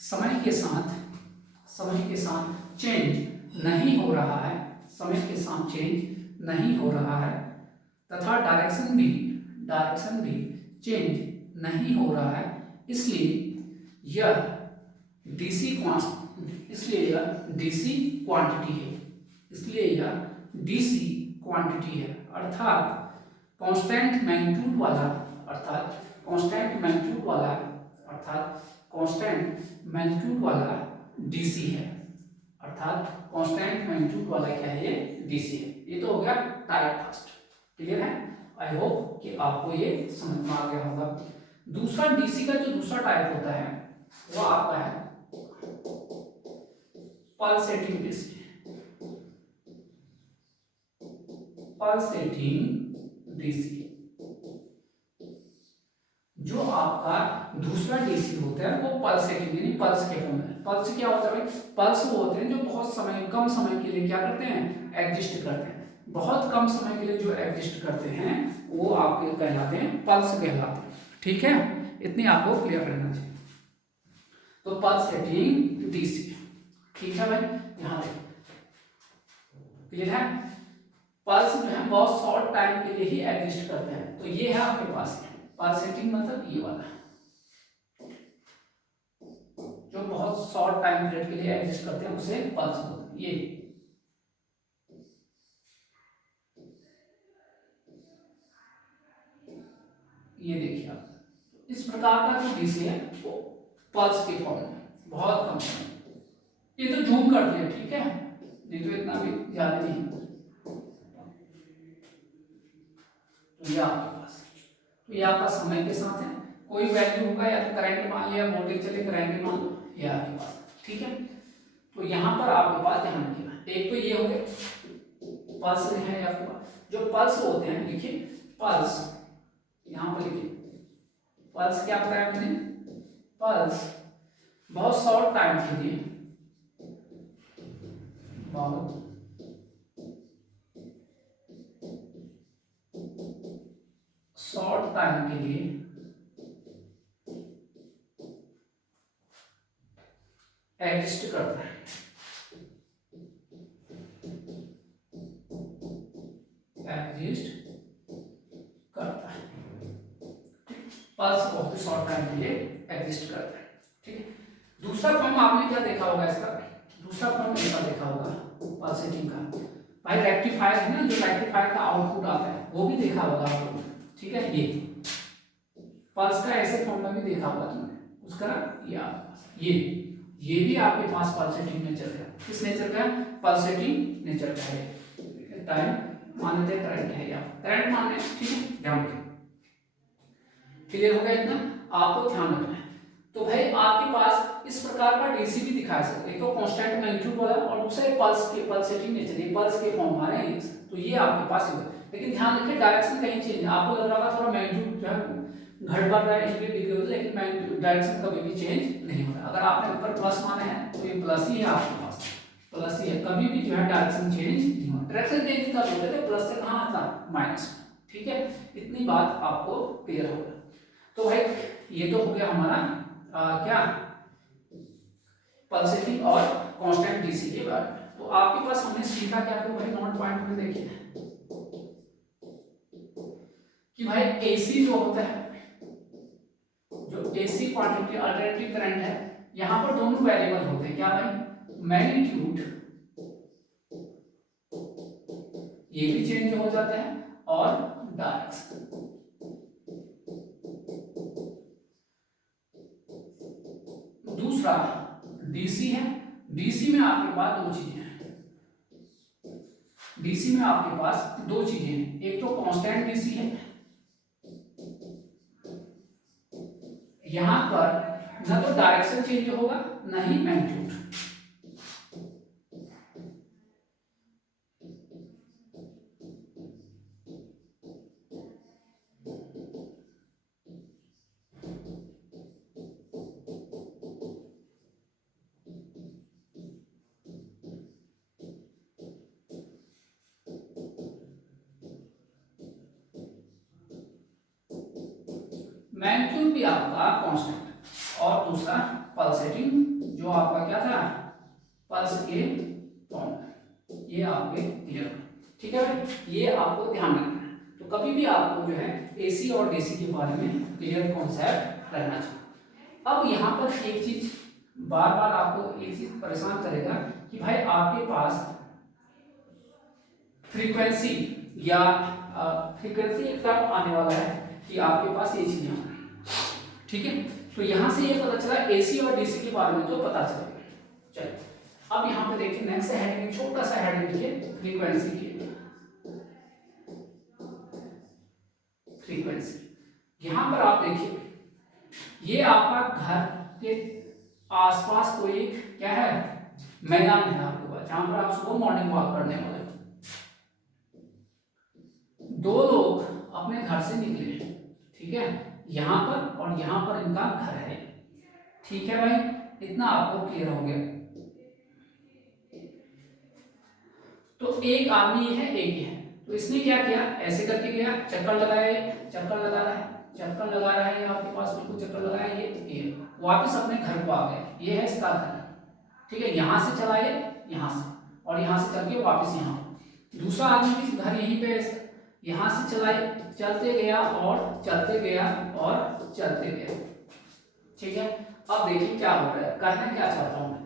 समय के साथ चेंज नहीं हो रहा है, समय के साथ चेंज नहीं हो रहा है, तथा डायरेक्शन भी चेंज नहीं हो रहा है, इसलिए यह डीसी क्वांटिटी है, अर्थात कांस्टेंट मैग्नीट्यूड वाला डीसी है, अर्थात कांस्टेंट मैग्नीट्यूड वाला क्या है, ये डीसी है। ये तो हो गया टाइप फर्स्ट, क्लियर है, आई होप कि आपको ये समझ में आ गया होगा। दूसरा डीसी का जो दूसरा टाइप होता है वो आपका है पल्सेटिंग डीसी, जो आपका दूसरा डीसी होता है वो पल्सेटिंग यानी पल्स के फॉर्म में। पल्स क्या होता है भाई, पल्स वो होते हैं जो बहुत समय, कम समय के लिए क्या करते हैं, एग्जिस्ट करते हैं, बहुत कम समय के लिए जो एग्जिस्ट करते हैं वो आपके कहलाते हैं पल्स कहलाते हैं। ठीक है, इतनी आपको क्लियर रहना चाहिए। तो पल्स सेटिंग डीसी, ठीक है भाई, यहाँ देखो क्लियर है। पल्स जो है बहुत शॉर्ट टाइम के लिए ही एग्जिस्ट करते हैं, तो ये है आपके पास पल्स सेटिंग मतलब ये वाला जो बहुत शॉर्ट टाइम पीरियड के लिए एग्जिस्ट करते हैं उसे पल्स बोलते हैं। ये देखिए आप, इस प्रकार का जो डीसी है वो पल्स के फॉर्म में बहुत कम है। ये तो जूम करते हैं, ठीक है, नहीं तो इतना भी ज्यादा नहीं। तो ये आपके पास, तो ये आपका समय के साथ है, कोई वैल्यू होगा या तो करंट मान लिया, वोल्टेज चले करंट मान लो, ये आपके पास, ठीक है। तो यहाँ पर आपके पास ध्यान रखिएगा, एक तो ये हो गए पल्स है आपके पास, जो पल्स होते हैं लिखिए पल्स, यहाँ पर लिखिए पल्स क्या बताया मैंने, पल्स बहुत शॉर्ट टाइम के लिए, बहुत शॉर्ट टाइम के लिए एग्जिस्ट करता है, एग्जिस्ट करता है, पल्स बहुत ही शॉर्ट टाइम के लिए एग्जिस्ट करता है, ठीक है। दूसरा फॉर्म आपने क्या देखा होगा इसका, दूसरा फॉर्म ऐसा देखा होगा पल्सेटिंग का, भाई रेक्टिफायर है ना, जो रेक्टिफायर का आउटपुट आता है वो भी देखा होगा आपने, ठीक है। ये पल्स का ऐसे फॉर्म में भी देखा होगा तुमने, उसका ये भी आपके पास पल्सेटिंग नेचर का, किस नेचर का, पल्सेटिंग नेचर का है। टाइम मान लेते हैं करंट है या करंट मान लें, ठीक है, ध्यान रखें, क्लियर हो गया इतना, आपको ध्यान रखना है। तो भाई आपके पास इस प्रकार का डीसी भी दिखा सकते, एक तो कांस्टेंट मैग्नीट्यूड वाला और दूसरा पल्स के पल्सेटिंग नेचर, ये पल्स के फॉर्म आ रहे हैं, तो ये आपके पास है। लेकिन ध्यान रखिए डायरेक्शन कहीं चेंज है, आपको लग रहा था थोड़ा मैग्नीट्यूड जो है घट बढ़ रहा है इसलिए डिक्रीज, लेकिन डायरेक्शन कभी भी चेंज नहीं हो रहा। अगर आपने ऊपर प्लस माना है तो ये प्लस ही है आपके पास, प्लस ही है, कभी भी जो है डायरेक्शन चेंज नहीं हो रहा। डायरेक्शन चेंज कब होता है, प्लस से कहाँ आता माइनस, ठीक है, इतनी बात आपको क्लियर होगा। तो भाई ये तो हो गया हमारा क्या पल्सेटिंग और कांस्टेंट डीसी के बारे में। तो आपके पास हमने सीखा क्या, तो भाई नोट पॉइंट में देखिए कि भाई एसी जो होता है, जो एसी क्वांटिटी अल्टरनेटिंग करंट है, यहां पर दोनों वेरिएबल होते हैं, क्या भाई, मैग्नीट्यूड ये भी चेंज हो जाता है और डायरेक्शन। दूसरा डीसी है, डीसी में आपके पास दो चीजें हैं, डीसी में आपके पास दो चीजें हैं, एक तो कांस्टेंट डीसी है, यहां पर न तो डायरेक्शन चेंज होगा न ही मैग्नीट्यूड, मैग्नीट्यूड भी आपका कांस्टेंट और दूसरा पल्सेटिंग जो आपका क्या था पल्स के फॉर्म, ये आपके क्लियर, ठीक है भाई, ये आपको ध्यान रखना है। तो कभी भी आपको जो है एसी और डीसी के बारे में क्लियर कॉन्सेप्ट रहना चाहिए। अब यहाँ पर एक चीज बार बार आपको एक चीज परेशान करेगा कि भाई आपके पास फ्रीक्वेंसी या फ्रीक्वेंसी एक टर्म आने वाला है कि आपके पास ये चीजें हैं, ठीक है। तो यहां से ये पता चला एसी और डीसी के बारे में तो पता चलेगा। चलिए अब यहाँ पे देखिए नेक्स्ट हेडिंग, छोटा सा हेडिंग लिखिए फ्रीक्वेंसी की, फ्रीक्वेंसी। यहां पर आप देखिए ये आपका घर के आसपास कोई क्या है मैदान है आपके पास, जहां पर आप सुबह मॉर्निंग वॉक करने वाले, दो लोग अपने घर से निकले, ठीक है, यहां पर और यहां पर इनका घर है, ठीक है भाई, इतना आपको क्लियर हो गया। तो एक आदमी है एक ही है, तो इसने क्या किया ऐसे करके गया, चक्कर लगाया, चक्कर लगा रहा है, चक्कर लगा रहा है, ये आपके पास बिल्कुल चक्कर लगा है, ये वापस अपने घर को आ गया, ये है इसका घर, ठीक है। यहाँ से चला ये, यहाँ से, और यहाँ से चल के वापस यहाँ। दूसरा आदमी भी घर यहीं पे, यहाँ से चलाए, चलते गया और चलते गया और चलते गया, ठीक है। अब देखिए क्या हो रहा है, कहना क्या चाहता हूँ मैं,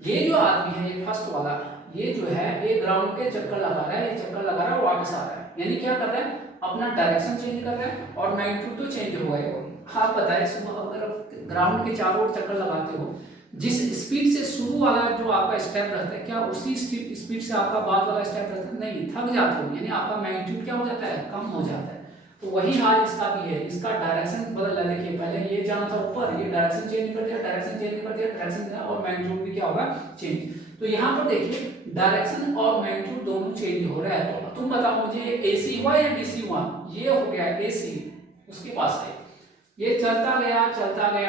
ये जो आदमी है, ये फर्स्ट वाला, ये जो है ये ग्राउंड के चक्कर लगा रहा है, ये चक्कर लगा रहा है और वापस आ रहा है, यानी क्या कर रहा है, अपना डायरेक्शन चेंज कर रहा है और मैग्नीट्यूड तो चेंज हो गया। आप बताएं, अगर ग्राउंड के चारों ओर चक्कर लगाते हो, जिस स्पीड से शुरू वाला जो आपका स्टेप रहता है, क्या उसी स्पीड से आपका बाद वाला स्टेप रहता है? नहीं, थक जाते हो, यानी आपका मैग्नीट्यूड क्या हो जाता है, कम हो जाता है। तो वही हाल इसका भी है, इसका डायरेक्शन बदल रहा है। देखिए पहले ये जाना था ऊपर, ये डायरेक्शन चेंज कर दिया, डायरेक्शन चेंज कर दिया, डायरेक्शन दिया, और मैग्नीट्यूड भी क्या होगा, चेंज। तो यहाँ पर देखिए डायरेक्शन और मैग्नीट्यूड दोनों चेंज हो रहा है। तो तुम बताओ मुझे, ये एसी हुआ या डीसी हुआ? ये हो गया एसी, उसके पास है, ये चलता गया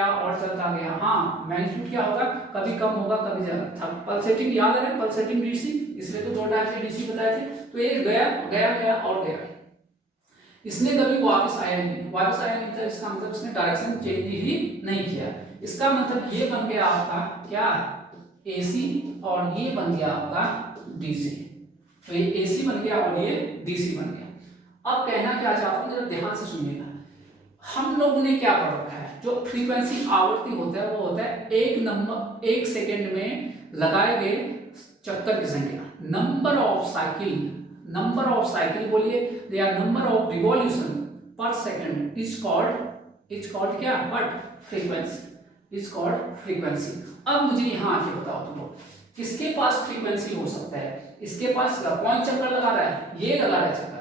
और चलता गया। हाँ, मैग्नीट्यूड क्या होगा, कभी कम होगा कभी ज्यादा। पल्सेटिंग याद है, पल्सेटिंग डीसी, इसलिए तो दो टाइप के डीसी बताए थे। तो ये गया गया गया और गया, इसने कभी वापस आया नहीं, वापस आया नहीं था, इसका मतलब इसने डायरेक्शन चेंज ही नहीं किया। इसका मतलब ये बन गया आपका क्या, एसी, और ये बन गया आपका डीसी। तो ये एसी बन गया और ये डीसी बन गया। अब कहना क्या चाहता हूं, जरा ध्यान से सुनिएगा। हम लोगों ने क्या पढ़ रखा है, जो फ्रीक्वेंसी आवृत्ति होता है वो होता है एक सेकेंड में लगाए गए चक्कर की संख्या, नंबर ऑफ साइकिल बोलिए, या नंबर ऑफ रिवॉल्यूशन पर सेकंड इज कॉल्ड क्या, what, frequency, is called frequency. अब मुझे यहाँ आके बताओ तुम लोग, किसके पास फ्रीक्वेंसी हो सकता है? इसके पास कौन चक्कर लगा रहा है? ये लगा रहा है चक्कर,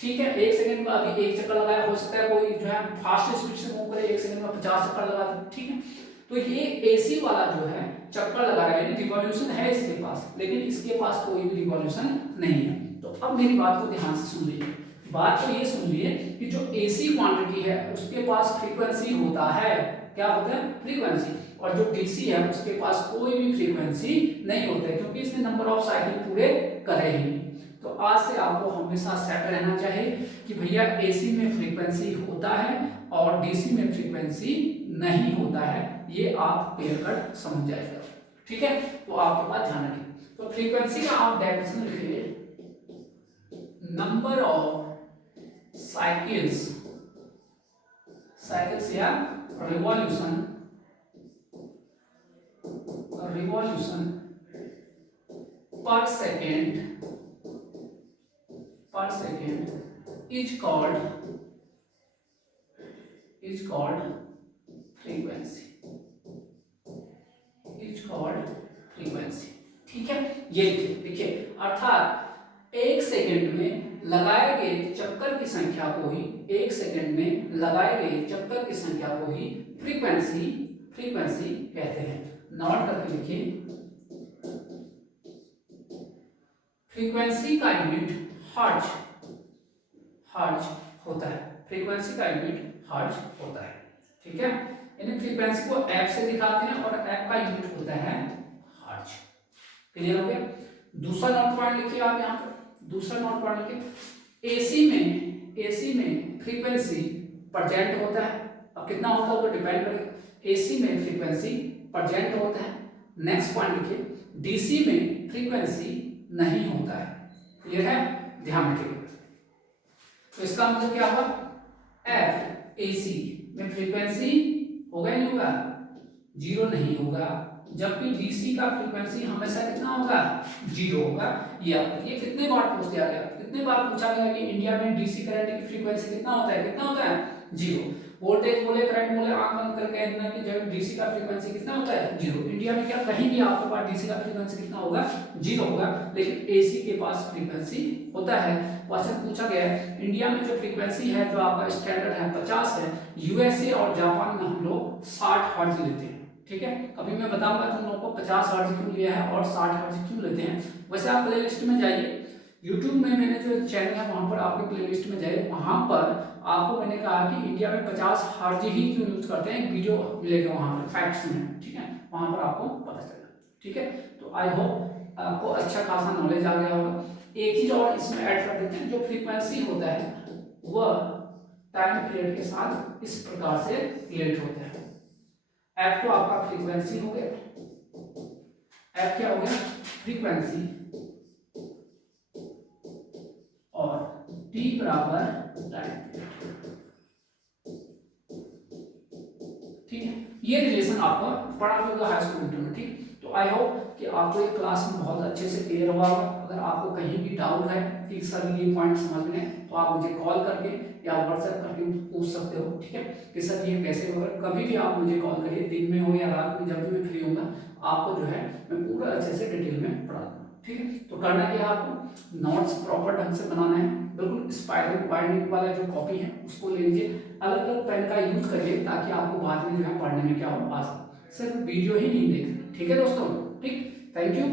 ठीक है। एक सेकंड में अभी एक चक्कर लगाया, हो सकता है कोई जो है फास्ट स्पीड से मूव करे, एक सेकंड में 50 चक्कर लगा दे, ठीक है। तो ये एसी वाला जो है चक्कर लगा रहा है, यानी रिवॉल्यूशन है इसके पास, लेकिन इसके पास कोई भी रिवॉल्यूशन नहीं है। तो अब मेरी बात को ध्यान से सुन लीजिए, बात तो ये सुन लीजिए कि जो एसी क्वांटिटी है उसके पास फ्रीक्वेंसी होता है, क्या होता है, फ्रीक्वेंसी। और जो डीसी है उसके पास कोई भी फ्रीक्वेंसी नहीं होता है, क्योंकि इसने नंबर ऑफ साइकिल पूरे करे ही नहीं। तो आज से आपको हमेशा सेट रहना चाहिए कि भैया एसी में फ्रीक्वेंसी होता है और डीसी में फ्रीक्वेंसी नहीं होता है, ये आप क्लियर कट समझ जाएगा, ठीक है। तो आपके पास ध्यान रखिए। तो फ्रीक्वेंसी का आप डेफिनेशन लिखिए, नंबर ऑफ साइकिल्स या रिवॉल्यूशन पर सेकेंड इज कॉल्ड फ्रीक्वेंसी, ठीक है। ये देखिए, अर्थात एक सेकेंड में लगाए गए चक्कर की संख्या को ही, एक सेकेंड में लगाए गए चक्कर की संख्या को ही फ्रीक्वेंसी कहते हैं। नोट करके लिखिए, फ्रीक्वेंसी का यूनिट हर्ट्ज होता है, फ्रीक्वेंसी का यूनिट हर्ट्ज होता है, ठीक है। यानी फ्रीक्वेंसी को एफ से दिखाते हैं और एफ का यूनिट होता है हर्ट्ज। क्लियर हो गया? दूसरा नोट पॉइंट लिखिए आप यहाँ पर, दूसरा नोट पॉइंट लिखिए, एसी में फ्रीक्वेंसी परसेंट होता है। अब कितना होता है वो डिपेंड करेगा, एसी में फ्रीक्वेंसी परसेंट होता है। नेक्स्ट पॉइंट लिखिए, डीसी में फ्रीक्वेंसी नहीं होता है। क्लियर है? ध्यान रखिएगा। तो इसका मतलब क्या होगा, एफ एसी में फ्रीक्वेंसी होगा नहीं होगा, जीरो नहीं होगा, जबकि डीसी का फ्रीक्वेंसी हमेशा कितना होगा, जीरो होगा। ये कितने बार पूछ दिया गया, कितने बार पूछा गया कि इंडिया में डीसी करंट की फ्रीक्वेंसी कितना होता है, जीरो। वोल्टेज बोले, करंट बोले, आंख बंद करके कहना कि जब डीसी का फ्रीक्वेंसी कितना होता है, जीरो। इंडिया में क्या कहीं भी आपके पास डीसी का फ्रीक्वेंसी कितना होगा, जीरो होगा, लेकिन एसी के पास फ्रीक्वेंसी होता है। क्वेश्चन पूछा गया है, इंडिया में जो फ्रीक्वेंसी है, जो आपका स्टैंडर्ड है 50 है, यूएसए और जापान में हम लोग 60 हर्ट्ज लेते हैं, ठीक है। अभी मैं बताऊंगा तुम लोगों को 50 हर्ट्ज क्यों लिया है और 60 हर्ट्ज क्यों लेते हैं। वैसे आप प्ले लिस्ट में जाइए, यूट्यूब में मैंने जो चैनल है वहां पर आपके प्ले लिस्ट में जाइए, वहां पर आपको मैंने कहा कि इंडिया में 50 हर्ट्ज ही क्यों यूज करते हैं, वीडियो मिलेगा वहां पर, फैक्ट्स में, ठीक है, वहां पर आपको पता चलेगा, ठीक है। तो आई होप आपको अच्छा खासा नॉलेज आ गया होगा। एक चीज और इसमें ऐड कर देते हैं, जो फ्रीक्वेंसी होता है वह टाइम पीरियड के साथ इस प्रकार से रिलेट होते हैं। एफ तो आपका फ्रीक्वेंसी हो गया, एफ क्या हो गया, फ्रीक्वेंसी, और टी बराबर टाइम। ठीक है, ये रिलेशन आपको पढ़ा होगा हाई स्कूल इंटर में। ठीक, तो आई होप कि आपको ये क्लास में बहुत अच्छे से क्लियर हुआ होगा। अगर आपको कहीं भी डाउट है कि सर ये पॉइंट समझ में है, तो आप मुझे कॉल करके या व्हाट्सएप करके पूछ सकते हो। ठीक है, कि सर ये कैसे होगा, कभी भी आप मुझे कॉल करिए, दिन में हो या रात में, जब भी मैं फ्री होऊंगा आपको जो है मैं पूरा अच्छे से डिटेल में पढ़ा दूंगा। ठीक है, तो करना क्या है, आपको नोट्स प्रॉपर ढंग से बनाना है, बिल्कुल स्पाइरल बाइंडिंग वाला जो कॉपी है उसको ले लीजिए, अलग अलग पेन का यूज करिए ताकि आपको बाद में जो है पढ़ने में क्या हो, आसान। सिर्फ वीडियो ही नहीं देखना। ठीक है दोस्तों, ठीक, थैंक यू।